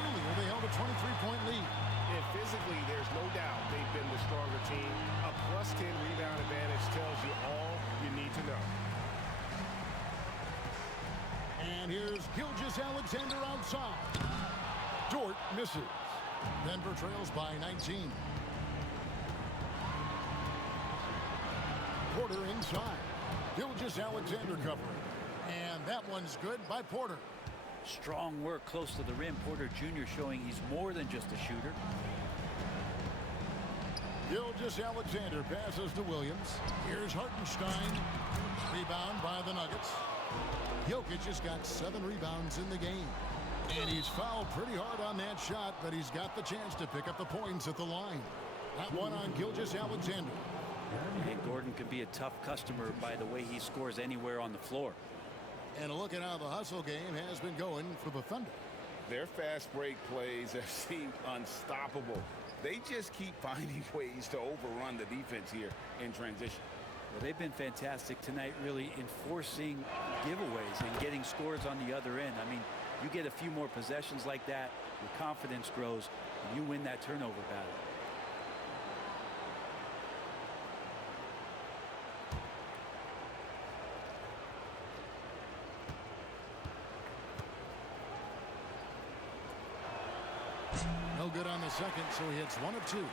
Earlier, they held a 23-point lead. And physically, there's no doubt they've been the stronger team. A +10 rebound advantage tells you all you need to know. And here's Gilgeous-Alexander outside. Dort misses. Denver trails by 19. Porter inside. Gilgeous-Alexander covering. And that one's good by Porter. Strong work close to the rim. Porter Jr. showing he's more than just a shooter. Gilgeous-Alexander passes to Williams. Here's Hartenstein. Rebound by the Nuggets. Jokic has got 7 rebounds in the game. And he's fouled pretty hard on that shot, but he's got the chance to pick up the points at the line. That one on Gilgeous-Alexander. And Gordon can be a tough customer by the way he scores anywhere on the floor. And a look at how the hustle game has been going for the Thunder. Their fast break plays have seemed unstoppable. They just keep finding ways to overrun the defense here in transition. Well, they've been fantastic tonight, really enforcing giveaways and getting scores on the other end. I mean, you get a few more possessions like that, your confidence grows, and you win that turnover battle. No good on the second, so he hits 1 of 2. Well,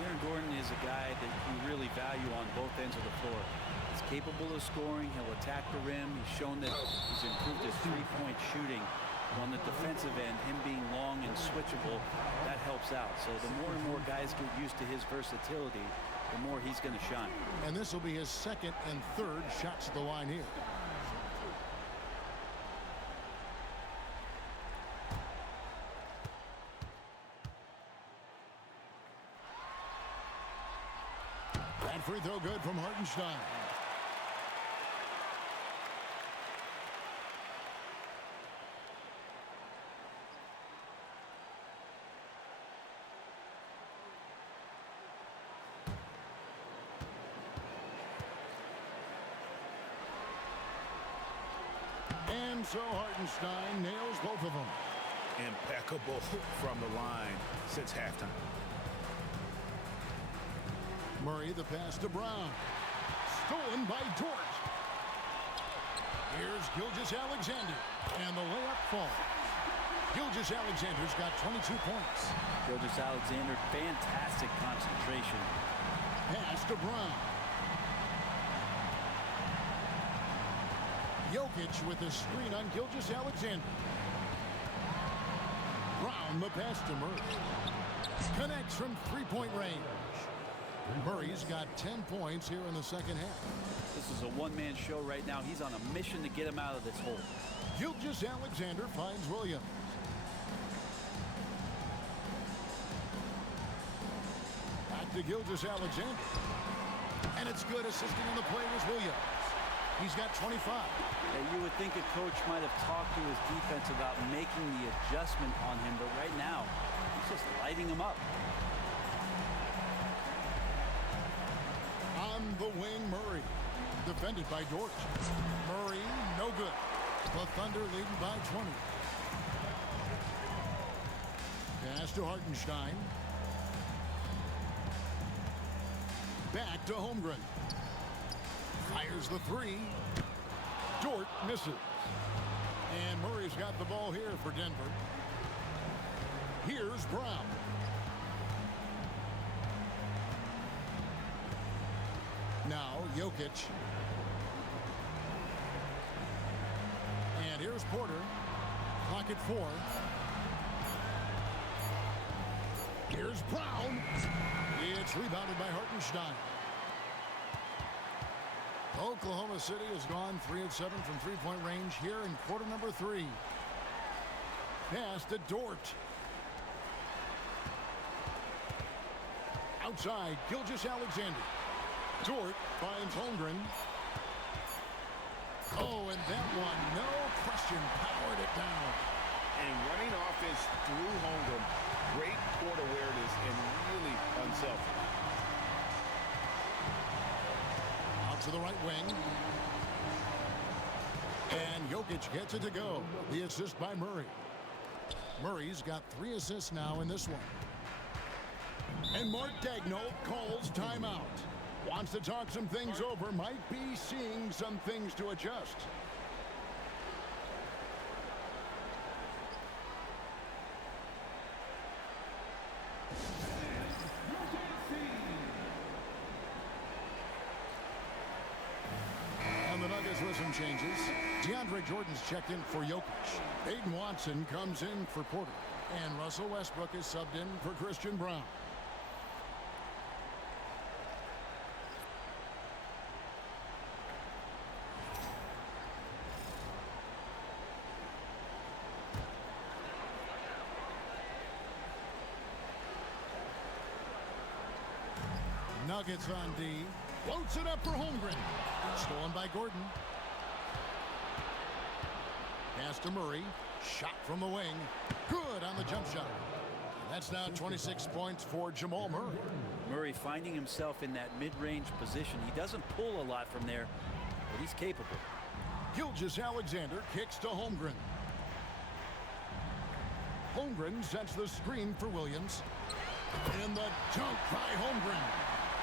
Aaron Gordon is a guy that you really value on both ends of the floor. He's capable of scoring. He'll attack the rim. He's shown that he's improved his three-point shooting. On the defensive end, him being long and switchable, that helps out. So the more and more guys get used to his versatility, the more he's going to shine. And this will be his second and third shots at the line here. That free throw good from Hartenstein. And so Hartenstein nails both of them. Impeccable from the line since halftime. Murray the pass to Brown. Stolen by Dort. Here's Gilgeous-Alexander. And the layup falls. Gilgeous-Alexander's got 22 points. Gilgeous-Alexander, fantastic concentration. Pass to Brown. Jokic with the screen on Gilgeous-Alexander. Brown the pass to Murray. Connects from three-point range. Murray's got 10 points here in the second half. This is a one-man show right now. He's on a mission to get him out of this hole. Gilgeous-Alexander finds Williams. Back to Gilgeous-Alexander. And it's good. Assisting on the play was Williams. He's got 25. Yeah, you would think a coach might have talked to his defense about making the adjustment on him, but right now, he's just lighting him up. On the wing, Murray. Defended by Dort. Murray, no good. The Thunder leading by 20. Pass to Hartenstein. Back to Holmgren. Fires the three. Dort misses. And Murray's got the ball here for Denver. Here's Brown. Now Jokic. And here's Porter. Clock at 4. Here's Brown. It's rebounded by Hartenstein. Oklahoma City has gone 3 of 7 from three-point range here in quarter number 3. Pass to Dort. outside. Gilgeous-Alexander. Dort finds Holmgren. Oh, and that one, no question, powered it down. And running offense through Holmgren, great court awareness and really unselfish. Out to the right wing. And Jokic gets it to go. The assist by Murray. Murray's got 3 assists now in this one. And Mark Daigneault calls timeout. Wants to talk some things over. Might be seeing some things to adjust. And the Nuggets with some changes. DeAndre Jordan's checked in for Jokic. Aiden Watson comes in for Porter. And Russell Westbrook is subbed in for Christian Brown. Nuggets on D. Floats it up for Holmgren. Stolen by Gordon. Pass to Murray. Shot from the wing. Good on the jump shot. That's now 26 points for Jamal Murray. Murray finding himself in that mid-range position. He doesn't pull a lot from there, but he's capable. Gilgeous-Alexander kicks to Holmgren. Holmgren sets the screen for Williams. And the dunk by Holmgren.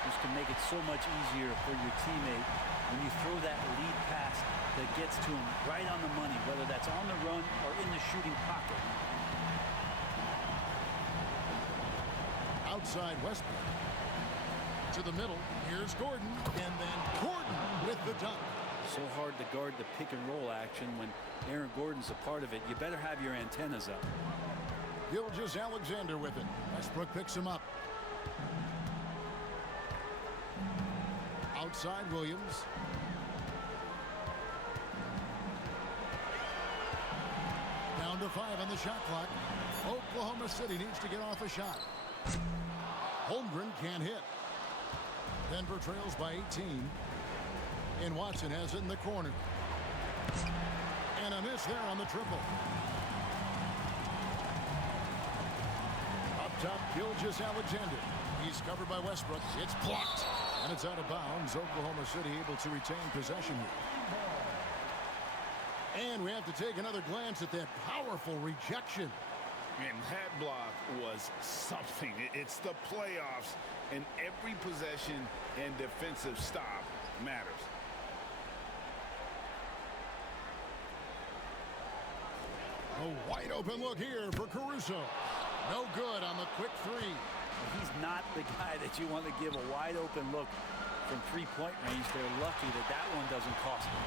This can make it so much easier for your teammate when you throw that lead pass that gets to him right on the money, whether that's on the run or in the shooting pocket. Outside Westbrook. To the middle. Here's Gordon. And then Gordon with the dunk. So hard to guard the pick and roll action when Aaron Gordon's a part of it. You better have your antennas up. Gilgeous-Alexander with it. Westbrook picks him up. Outside Williams. Down to 5 on the shot clock. Oklahoma City needs to get off a shot. Holmgren can't hit. Denver trails by 18. And Watson has it in the corner. And a miss there on the triple. Up top, Gilgeous-Alexander. He's covered by Westbrook. It's blocked. And it's out of bounds. Oklahoma City able to retain possession here. And we have to take another glance at that powerful rejection. And that block was something. It's the playoffs, and every possession and defensive stop matters. A wide open look here for Caruso. No good on the quick 3. He's not the guy that you want to give a wide open look from three-point range. They're lucky that that one doesn't cost them.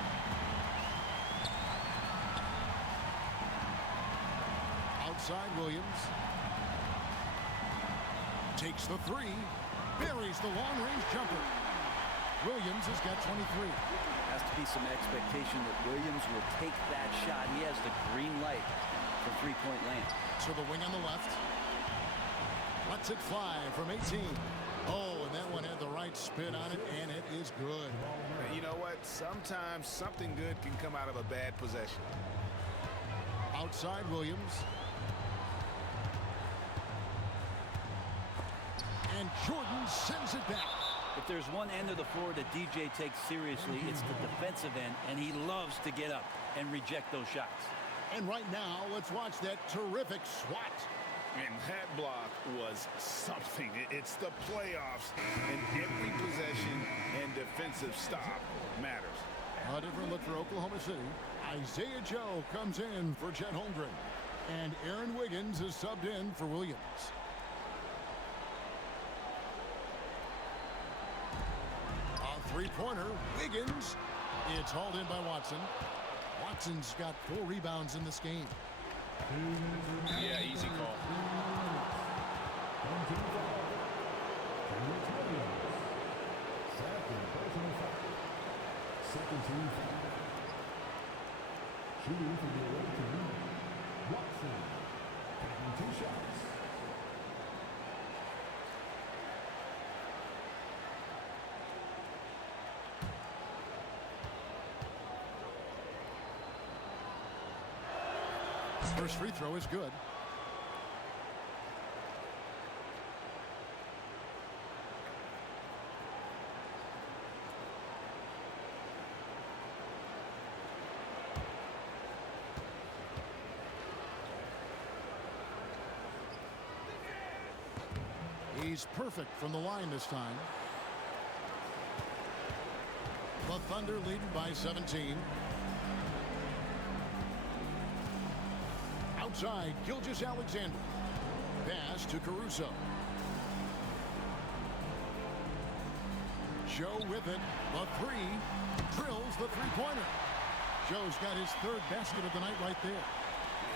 Outside Williams. Takes the 3. Buries the long-range jumper. Williams has got 23. Has to be some expectation that Williams will take that shot. He has the green light for three-point land. To the wing on the left. Lets it fly from 18. Oh, and that one had the right spin on it, and it is good. You know what? Sometimes something good can come out of a bad possession. Outside Williams. And Jordan sends it back. If there's one end of the floor that DJ takes seriously, it's the defensive end, and he loves to get up and reject those shots. And right now, let's watch that terrific swat. And that block was something. It's the playoffs, and every possession and defensive stop matters. A different look for Oklahoma City. Isaiah Joe comes in for Chet Holmgren. And Aaron Wiggins is subbed in for Williams. A three-pointer. Wiggins. It's hauled in by Watson. Watson's got 4 rebounds in this game. Yeah, easy call. Second team foul. Shooting from the away team, Watson, taking 2 shots. First free throw is good. He's perfect from the line this time. The Thunder leading by 17. Outside, Gilgeous-Alexander. Pass to Caruso. Joe with it. The three. Drills the three-pointer. Joe's got his third basket of the night right there.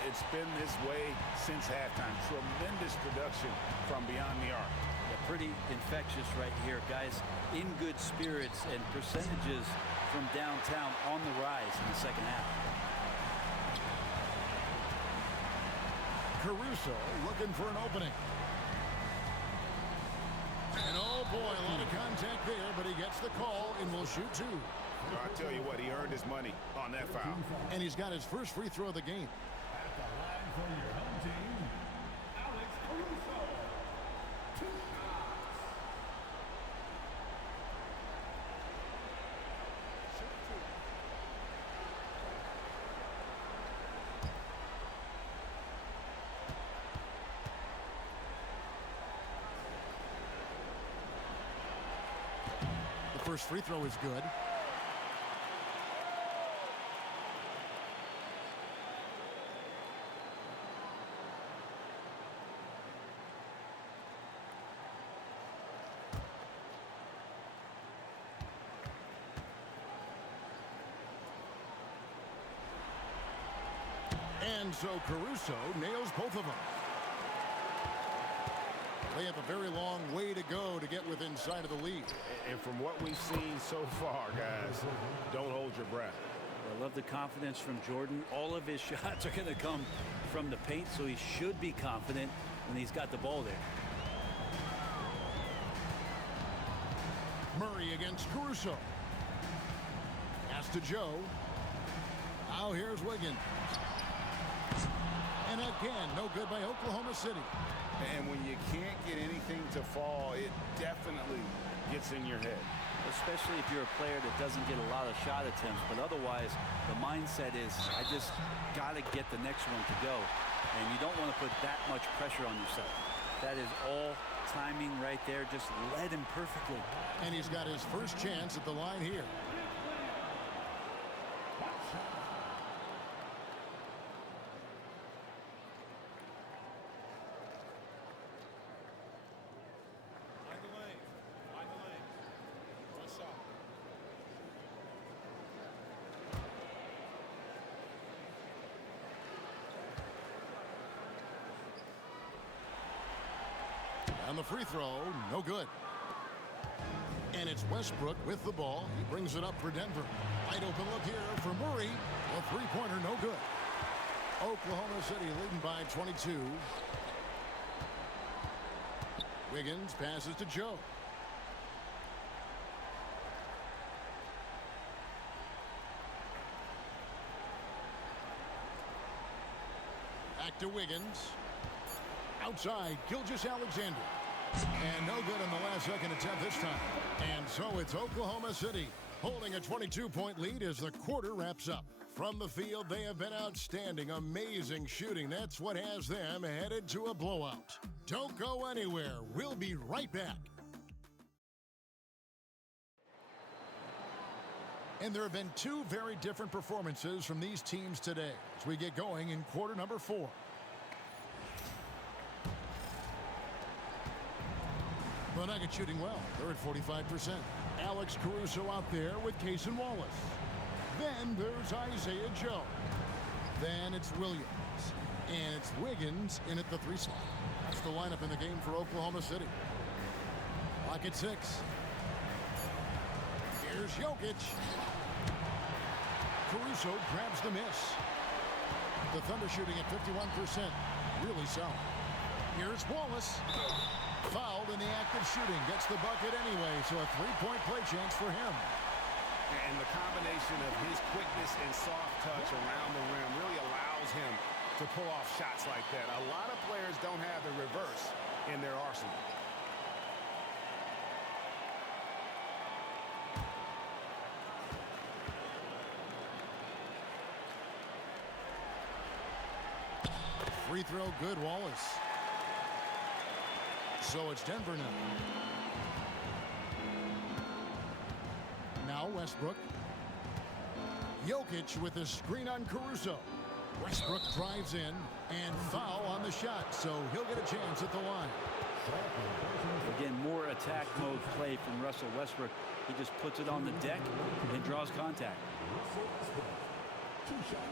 It's been this way since halftime. Tremendous production from beyond the arc. Yeah, pretty infectious right here, guys. In good spirits and percentages from downtown on the rise in the second half. Caruso looking for an opening. And oh boy, a lot of contact there, but he gets the call and will shoot two. I tell you what, he earned his money on that foul. And he's got his first free throw of the game. At the line for your home team, Alex Caruso. 2 shots. The first free throw is good. And so Caruso nails both of them. They have a very long way to go to get within sight of the lead. And from what we've seen so far, guys, don't hold your breath. I love the confidence from Jordan. All of his shots are going to come from the paint, so he should be confident when he's got the ball there. Murray against Caruso. Pass to Joe. Now here's Wiggins. And again, no good by Oklahoma City. And when you can't get anything to fall, it definitely gets in your head. Especially if you're a player that doesn't get a lot of shot attempts, but otherwise the mindset is, I just got to get the next one to go. And you don't want to put that much pressure on yourself. That is all timing right there. Just led him perfectly. And he's got his first chance at the line here. On the free throw, no good. And it's Westbrook with the ball. He brings it up for Denver. Wide open look here for Murray. A three-pointer, no good. Oklahoma City leading by 22. Wiggins passes to Joe. Back to Wiggins. Outside, Gilgeous-Alexander. And no good in the last second attempt this time. And so it's Oklahoma City holding a 22-point lead as the quarter wraps up. From the field, they have been outstanding, amazing shooting. That's what has them headed to a blowout. Don't go anywhere. We'll be right back. And there have been two very different performances from these teams today as we get going in quarter number 4. The Nuggets shooting well. They're at 45%. Alex Caruso out there with Cason Wallace. Then there's Isaiah Joe. Then it's Williams. And it's Wiggins in at the 3 slot. That's the lineup in the game for Oklahoma City. Clock at 6. Here's Jokic. Caruso grabs the miss. The Thunder shooting at 51%. Really solid. Here's Wallace. Fouled in the act of shooting. Gets the bucket anyway, so a 3-point play chance for him. And the combination of his quickness and soft touch around the rim really allows him to pull off shots like that. A lot of players don't have the reverse in their arsenal. Free throw good, Wallace. So it's Denver now. Now Westbrook. Jokic with a screen on Caruso. Westbrook drives in and foul on the shot, so he'll get a chance at the line. Again, more attack mode play from Russell Westbrook. He just puts it on the deck and draws contact. Two shots.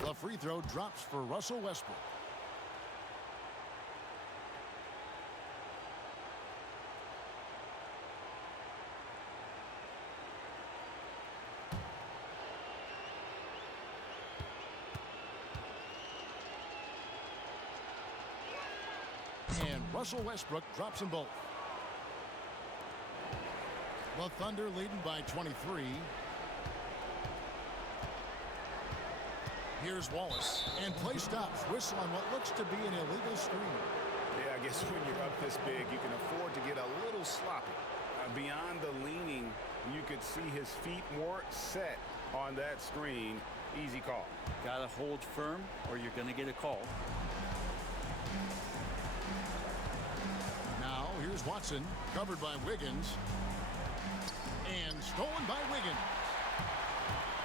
The free throw drops for Russell Westbrook. And Russell Westbrook drops them both. The Thunder leading by 23. Here's Wallace, and play stops. Whistle on what looks to be an illegal screen. Yeah, I guess when you're up this big, you can afford to get a little sloppy. Beyond the leaning, you could see his feet more set on that screen. Easy call. Got to hold firm or you're going to get a call. Now, here's Watson, covered by Wiggins. And stolen by Wiggins.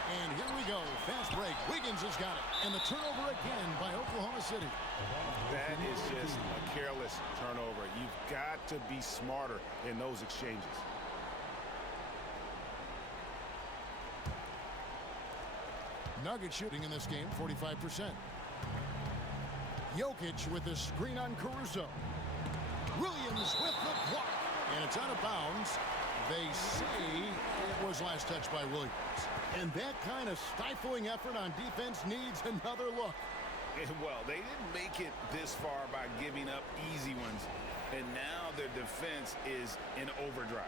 And here we go. Fast break. Wiggins has got it. And the turnover again by Oklahoma City. That is just a careless turnover. You've got to be smarter in those exchanges. Nuggets shooting in this game, 45%. Jokic with the screen on Caruso. Williams with the block. And it's out of bounds. They say it was last touched by Williams. And that kind of stifling effort on defense needs another look. Well, they didn't make it this far by giving up easy ones. And now their defense is in overdrive.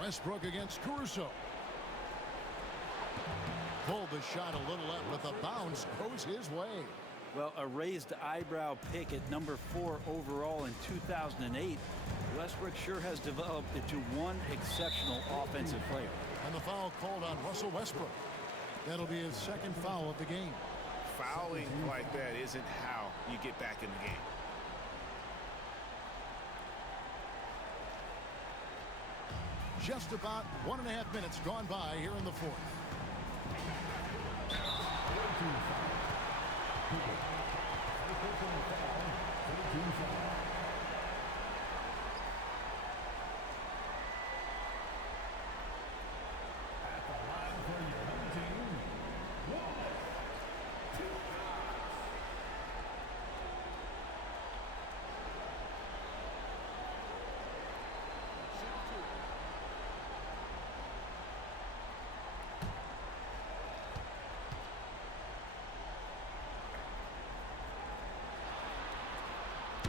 Westbrook against Caruso. Pulled the shot a little left, but the bounce goes his way. Well, a raised eyebrow pick at number 4 overall in 2008. Westbrook sure has developed into one exceptional offensive player. And the foul called on Russell Westbrook. That'll be his second foul of the game. Fouling like that isn't how you get back in the game. Just about 1.5 minutes gone by here in the fourth. At the line for your home team, Wallace.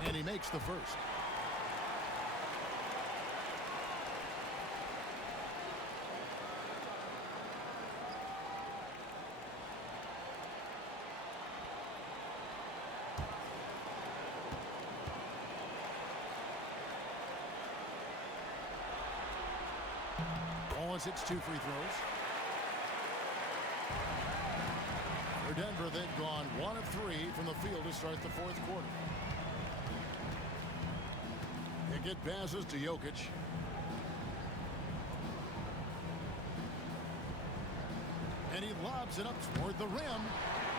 And he makes the first. Wallace hits 2 free throws. For Denver, they've gone 1 of 3 from the field to start the fourth quarter. Pickett passes to Jokic. And he lobs it up toward the rim.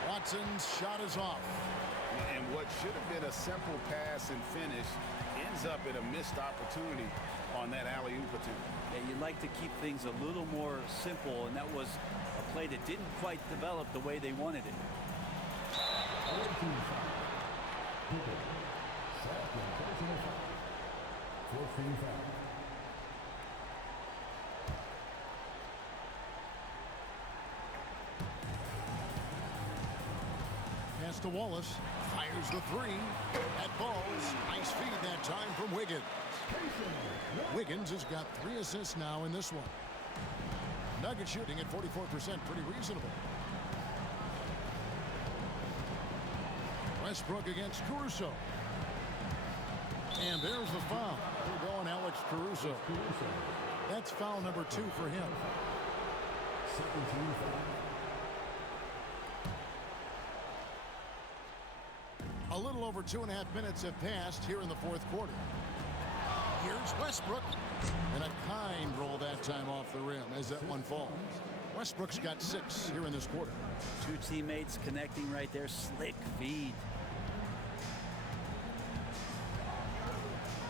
Watson's shot is off. And what should have been a simple pass and finish ends up in a missed opportunity on that alley-oop attempt. Yeah, you you like to keep things a little more simple, and that was a play that didn't quite develop the way they wanted it. Pass to Wallace. Fires the three. That falls. Nice feed that time from Wiggins. Wiggins has got 3 assists now in this one. Nuggets shooting at 44%. Pretty reasonable. Westbrook against Caruso. And there's the foul. We're going Alex Caruso. That's foul number 2 for him. A little over 2.5 minutes have passed here in the fourth quarter. Here's Westbrook. And a kind roll that time off the rim as that one falls. Westbrook's got 6 here in this quarter. 2 teammates connecting right there. Slick feed.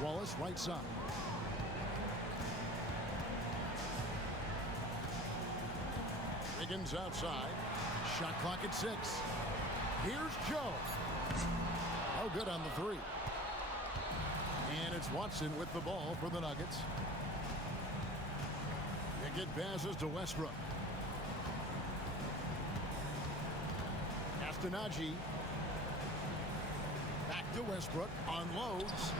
Wallace right side. Wiggins outside. Shot clock at 6. Here's Joe. No good on the 3. And it's Watson with the ball for the Nuggets. Pickett passes to Westbrook. Castanagi. Back to Westbrook. Unloads.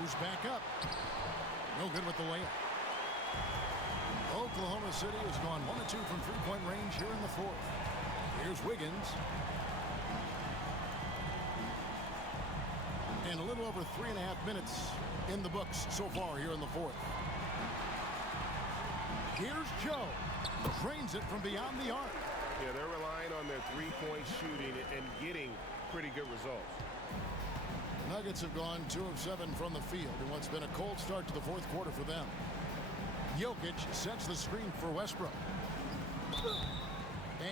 Goes back up. No good with the layup. Oklahoma City has gone 1 of 2 from three-point range here in the fourth. Here's Wiggins. And a little over 3.5 minutes in the books so far here in the fourth. Here's Joe. Trains it from beyond the arc. Yeah, they're relying on their three-point shooting and getting pretty good results. Nuggets have gone 2 of 7 from the field in what's been a cold start to the fourth quarter for them. Jokic sets the screen for Westbrook.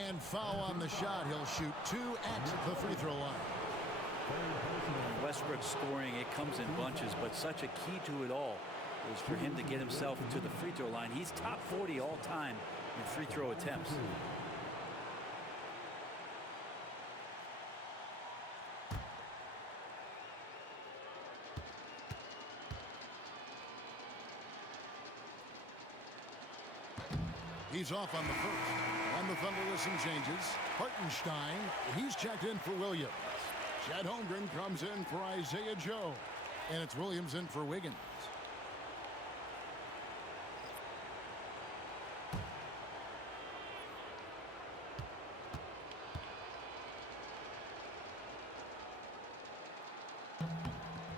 And foul on the shot. He'll shoot 2 at the free throw line. Westbrook scoring, it comes in bunches, but such a key to it all is for him to get himself to the free throw line. He's top 40 all time in free throw attempts. He's off on the first. And the Thunder with some changes. Hartenstein, he's checked in for Williams. Chet Holmgren comes in for Isaiah Joe. And it's Williams in for Wiggins.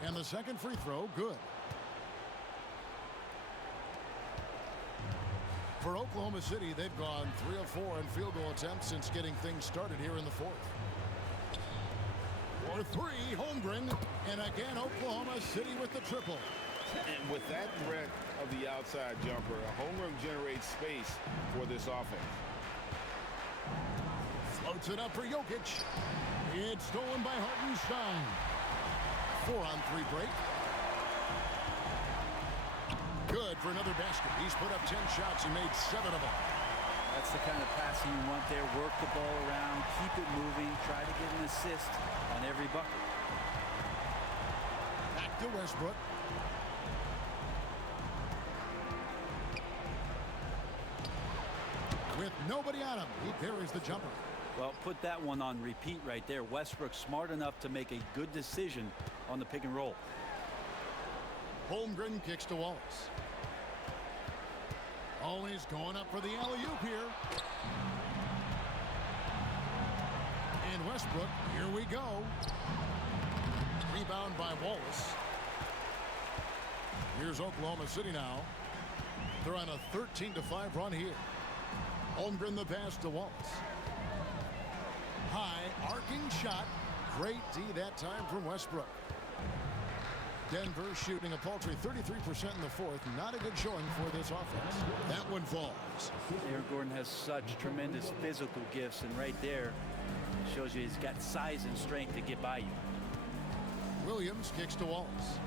And the second free throw, good. For Oklahoma City, they've gone 3 of 4 in field goal attempts since getting things started here in the fourth. For 3, Holmgren, and again Oklahoma City with the triple. And with that threat of the outside jumper, Holmgren generates space for this offense. Floats it up for Jokic. It's stolen by Hartenstein. 4-on-3 break. Good for another basket. He's put up 10 shots. He made 7 of them. That's the kind of passing you want there. Work the ball around, keep it moving, try to get an assist on every bucket. Back to Westbrook. With nobody on him, he parries the jumper. Well, put that one on repeat right there. Westbrook smart enough to make a good decision on the pick and roll. Holmgren kicks to Wallace. Always going up for the alley-oop here. And Westbrook, here we go. Rebound by Wallace. Here's Oklahoma City now. They're on a 13-5 run here. Holmgren the pass to Wallace. High arcing shot. Great D that time from Westbrook. Denver shooting a paltry 33% in the fourth. Not a good showing for this offense. That one falls. Aaron Gordon has such tremendous physical gifts, and right there shows you he's got size and strength to get by you. Williams kicks to Wallace.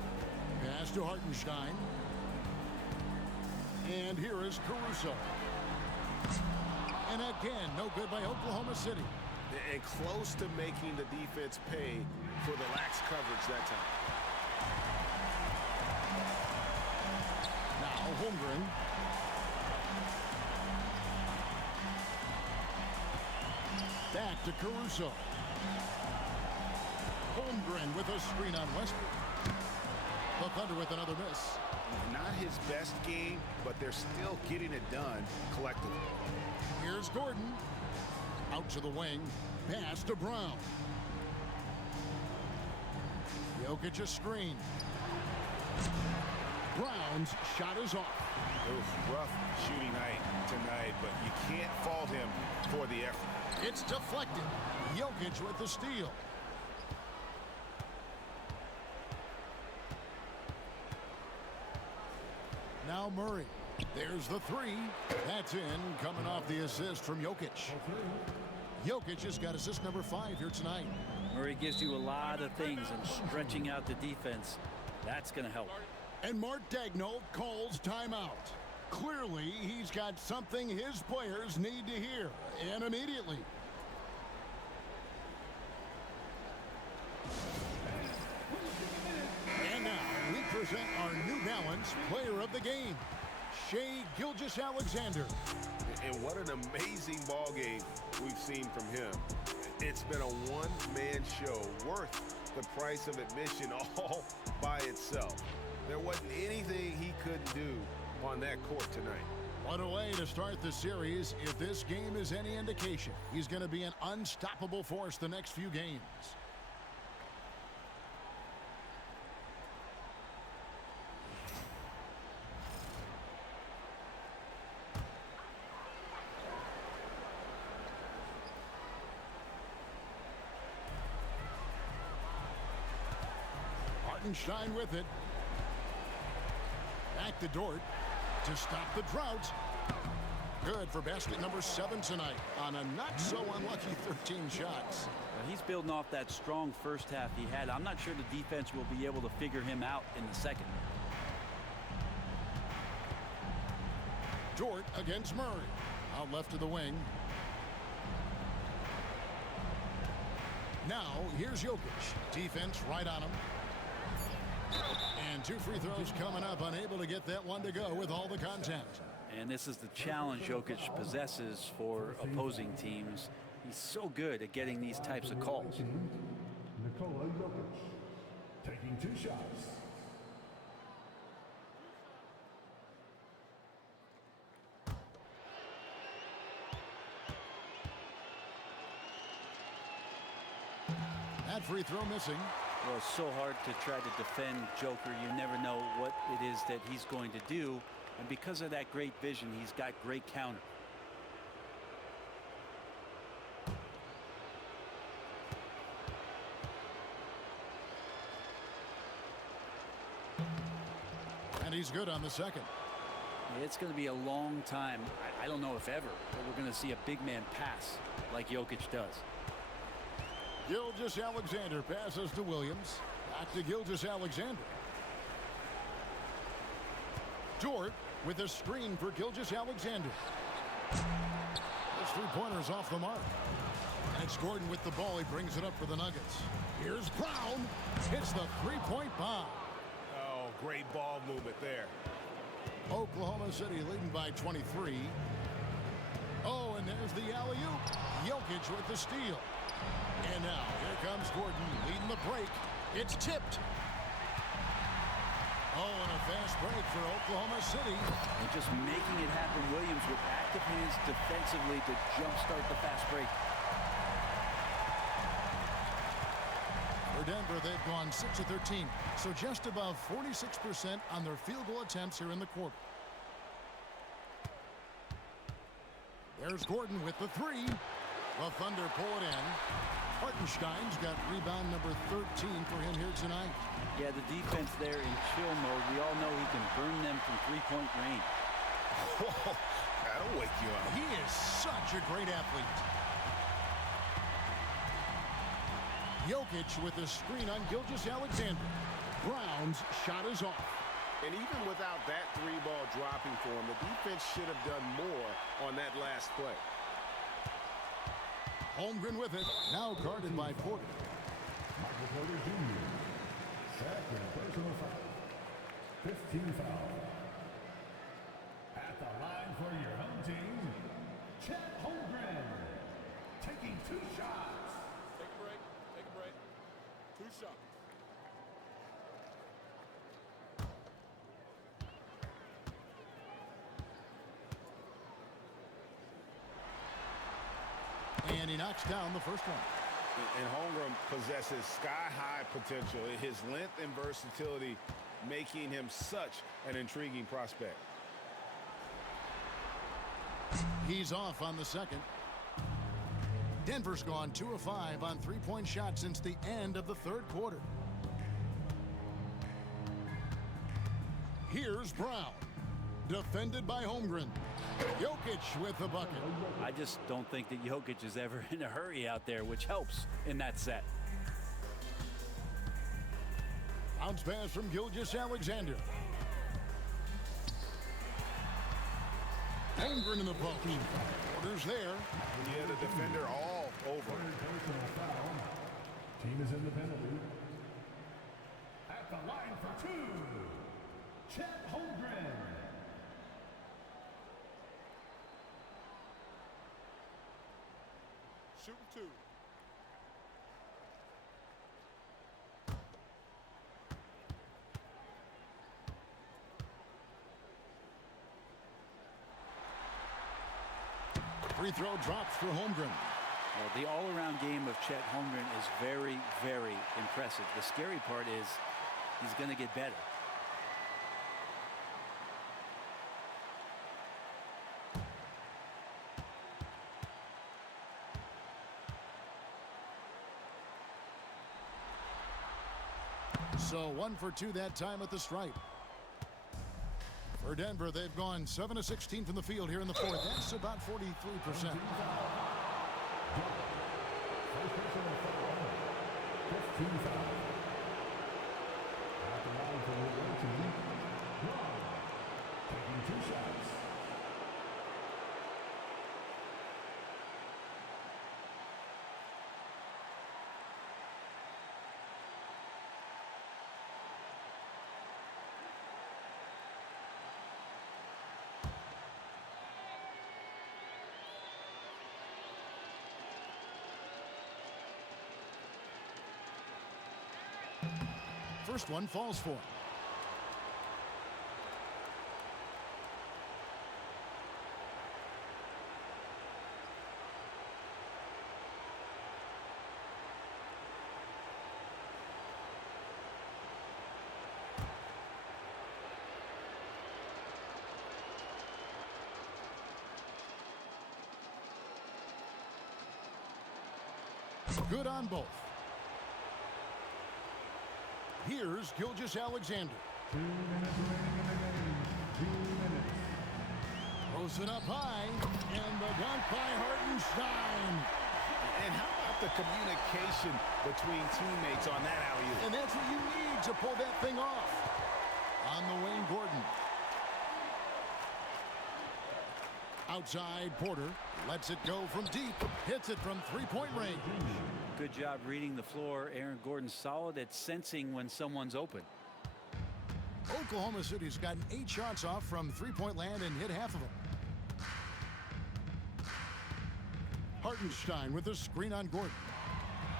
Pass to Hartenstein. And here is Caruso. And again, no good by Oklahoma City. And close to making the defense pay for the lax coverage that time. Now Holmgren. Back to Caruso. Holmgren with a screen on Westbrook. The Thunder with another miss. Not his best game, but they're still getting it done collectively. Here's Gordon. Out to the wing. Pass to Brown. Jokic a screen. Brown's shot is off. Oof, rough shooting night tonight, but you can't fault him for the effort. It's deflected. Jokic with the steal. Now Murray. There's the three. That's in, coming off the assist from Jokic. Jokic has got assist number 5 here tonight. Murray gives you a lot of things, and stretching out the defense, that's going to help. And Mark Daigneault calls timeout. Clearly, he's got something his players need to hear, and immediately. And now, we present our New Balance player of the game, Shai Gilgeous-Alexander. And what an amazing ball game we've seen from him. It's been a one-man show worth the price of admission all by itself. There wasn't anything he couldn't do on that court tonight. What a way to start the series. If this game is any indication, he's going to be an unstoppable force the next few games. Hartenstein with it. Back to Dort to stop the drought. Good for basket number 7 tonight on a not so unlucky 13 shots. Well, he's building off that strong first half he had. I'm not sure the defense will be able to figure him out in the second. Dort against Murray. Out left to the wing. Now here's Jokic. Defense right on him. And 2 free throws coming up, unable to get that one to go with all the contact. And this is the challenge Jokic possesses for opposing teams. He's so good at getting these types of calls. Nikola Jokic taking 2 shots. That free throw missing. Well, it's so hard to try to defend Joker. You never know what it is that he's going to do. And because of that great vision, he's got great counter. And he's good on the second. It's going to be a long time. I don't know if ever, but we're going to see a big man pass like Jokic does. Gilgeous-Alexander passes to Williams. Back to Gilgeous-Alexander. Dort with a screen for Gilgeous-Alexander. Those 3-pointers off the mark. And it's Gordon with the ball. He brings it up for the Nuggets. Here's Brown. Hits the 3-point bomb. Oh, great ball movement there. Oklahoma City leading by 23. Oh, and there's the alley-oop. Jokic with the steal. And now, here comes Gordon leading the break. It's tipped. Oh, and a fast break for Oklahoma City. And just making it happen, Williams with active hands defensively to jumpstart the fast break. For Denver, they've gone 6 of 13, so just above 46% on their field goal attempts here in the quarter. There's Gordon with the 3. The Thunder pull it in. Hartenstein's got rebound number 13 for him here tonight. Yeah, the defense there in chill mode. We all know he can burn them from 3-point range. Whoa, that'll wake you up. He is such a great athlete. Jokic with a screen on Gilgeous-Alexander. Brown's shot is off. And even without that 3-ball dropping for him, the defense should have done more on that last play. Holmgren with it. Now guarded by Porter. Michael Porter Jr. Second personal foul. 15 foul. At the line for your home team, Chet Holmgren. Taking 2 shots. Take a break. Take a break. 2 shots. And he knocks down the first one. And Holmgren possesses sky-high potential. His length and versatility making him such an intriguing prospect. He's off on the second. Denver's gone 2 of 5 on 3-point shots since the end of the third quarter. Here's Brown. Defended by Holmgren. Jokic with the bucket. I just don't think that Jokic is ever in a hurry out there, which helps in that set. Bounce pass from Gilgeous-Alexander. Holmgren in the post. Porter's there. He had a defender all over. Personal foul. Team is in the penalty. At the line for 2, Chet Holmgren. Shooting 2. Free throw drops for Holmgren. Well, the all-around game of Chet Holmgren is very, very impressive. The scary part is he's going to get better. So 1 for 2 that time at the stripe. For Denver, they've gone 7 of 16 from the field here in the fourth. That's about 43%. First personal foul. 15 foul. At the line for your home team, Brown. Taking 2 shots. First one falls for him. Good on both. Here's Gilgeous-Alexander. 2 minutes remaining in the game. 2 minutes. Throws it up high, and the dunk by Hartenstein. And how about the communication between teammates on that alley-oop? And that's what you need to pull that thing off. On the wing, Gordon. Outside, Porter lets it go from deep. Hits it from 3-point range. Good job reading the floor. Aaron Gordon's solid at sensing when someone's open. Oklahoma City's gotten 8 shots off from 3-point land and hit half of them. Hartenstein with the screen on Gordon.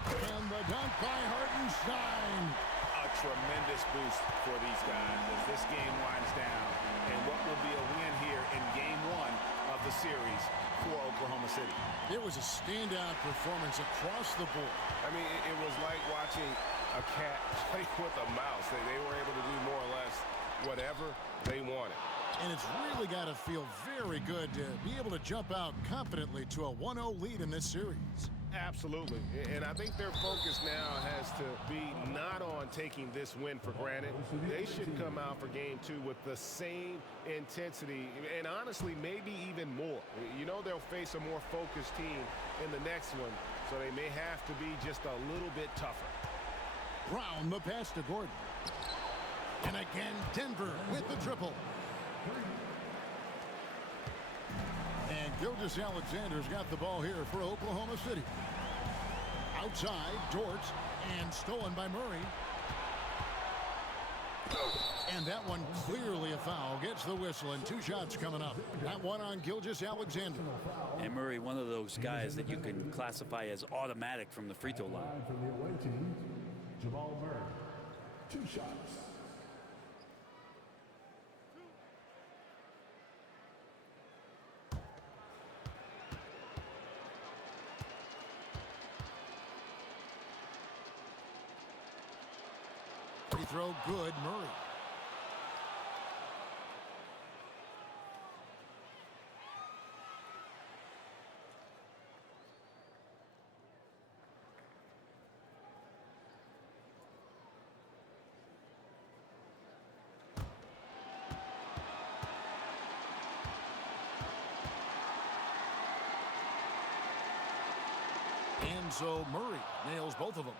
And the dunk by Hartenstein. A tremendous boost for these guys as this game winds down. And what will be a win here in game 1 of the series for Oklahoma City. It was a standout performance across the board. I mean, it was like watching a cat play with a mouse. They were able to do more or less whatever they wanted. And it's really got to feel very good to be able to jump out confidently to a 1-0 lead in this series. Absolutely. And I think their focus now has to be not on taking this win for granted. They should come out for game 2 with the same intensity and honestly maybe even more. You know they'll face a more focused team in the next one, so they may have to be just a little bit tougher. Brown the pass to Gordon. And again, Denver with the triple. And Gilgeous-Alexander's got the ball here for Oklahoma City. Outside, Dort, and stolen by Murray. And that one clearly a foul. Gets the whistle, and 2 shots coming up. That one on Gilgeous-Alexander. And Murray, one of those guys that you can classify as automatic from the free throw line. From the away team, Jamal Murray. 2 shots. Free throw good, Murray. And so Murray nails both of them.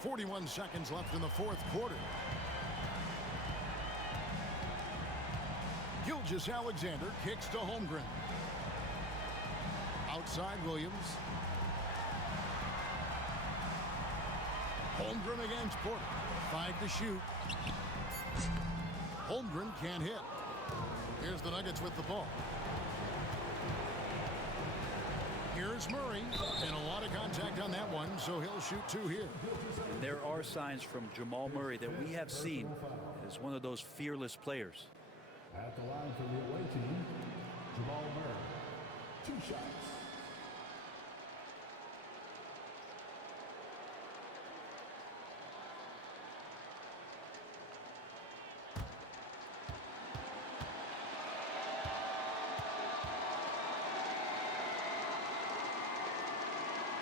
41 seconds left in the 4th quarter. Gilgeous-Alexander kicks to Holmgren. Outside Williams. Holmgren against Porter. 5 to shoot. Holmgren can't hit. Here's the Nuggets with the ball. Here's Murray, and a lot of contact on that one, so he'll shoot 2 here. And there are signs from Jamal Murray that we have seen as one of those fearless players. At the line from the away team, Jamal Murray. 2 shots.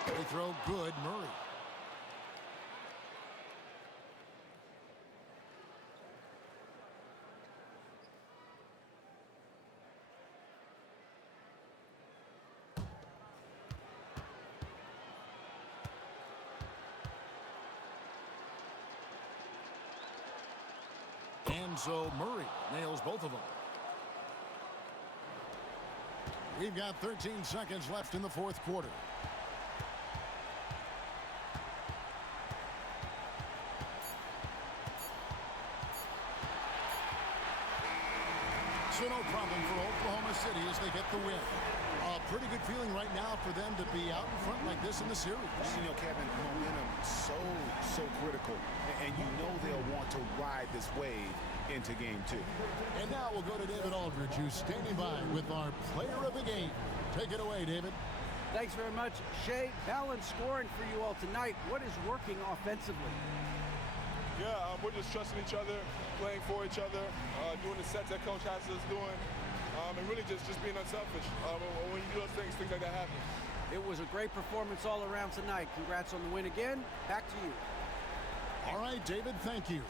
They throw good, Murray. And so Murray nails both of them. We've got 13 seconds left in the 4th quarter. So no problem for Oklahoma City as they get the win. A pretty good feeling right now for them to be out in front like this in the series. You know, Kevin, momentum so critical. And you know they'll want to ride this wave into game 2. And now we'll go to David Aldridge, who's standing by with our player of the game. Take it away, David. Thanks very much, Shea. Balanced scoring for you all tonight. What is working offensively? Yeah, we're just trusting each other, playing for each other, doing the sets that Coach has us doing, and really just being unselfish. When you do those things like that happen. It was a great performance all around tonight. Congrats on the win again. Back to you. All right, David, thank you.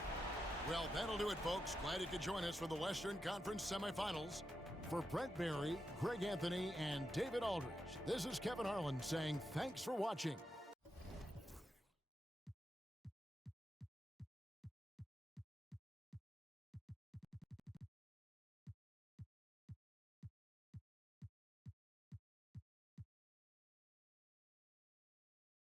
Well, that'll do it, folks. Glad you could join us for the Western Conference semifinals. For Brent Barry, Greg Anthony, and David Aldridge, this is Kevin Harlan saying thanks for watching.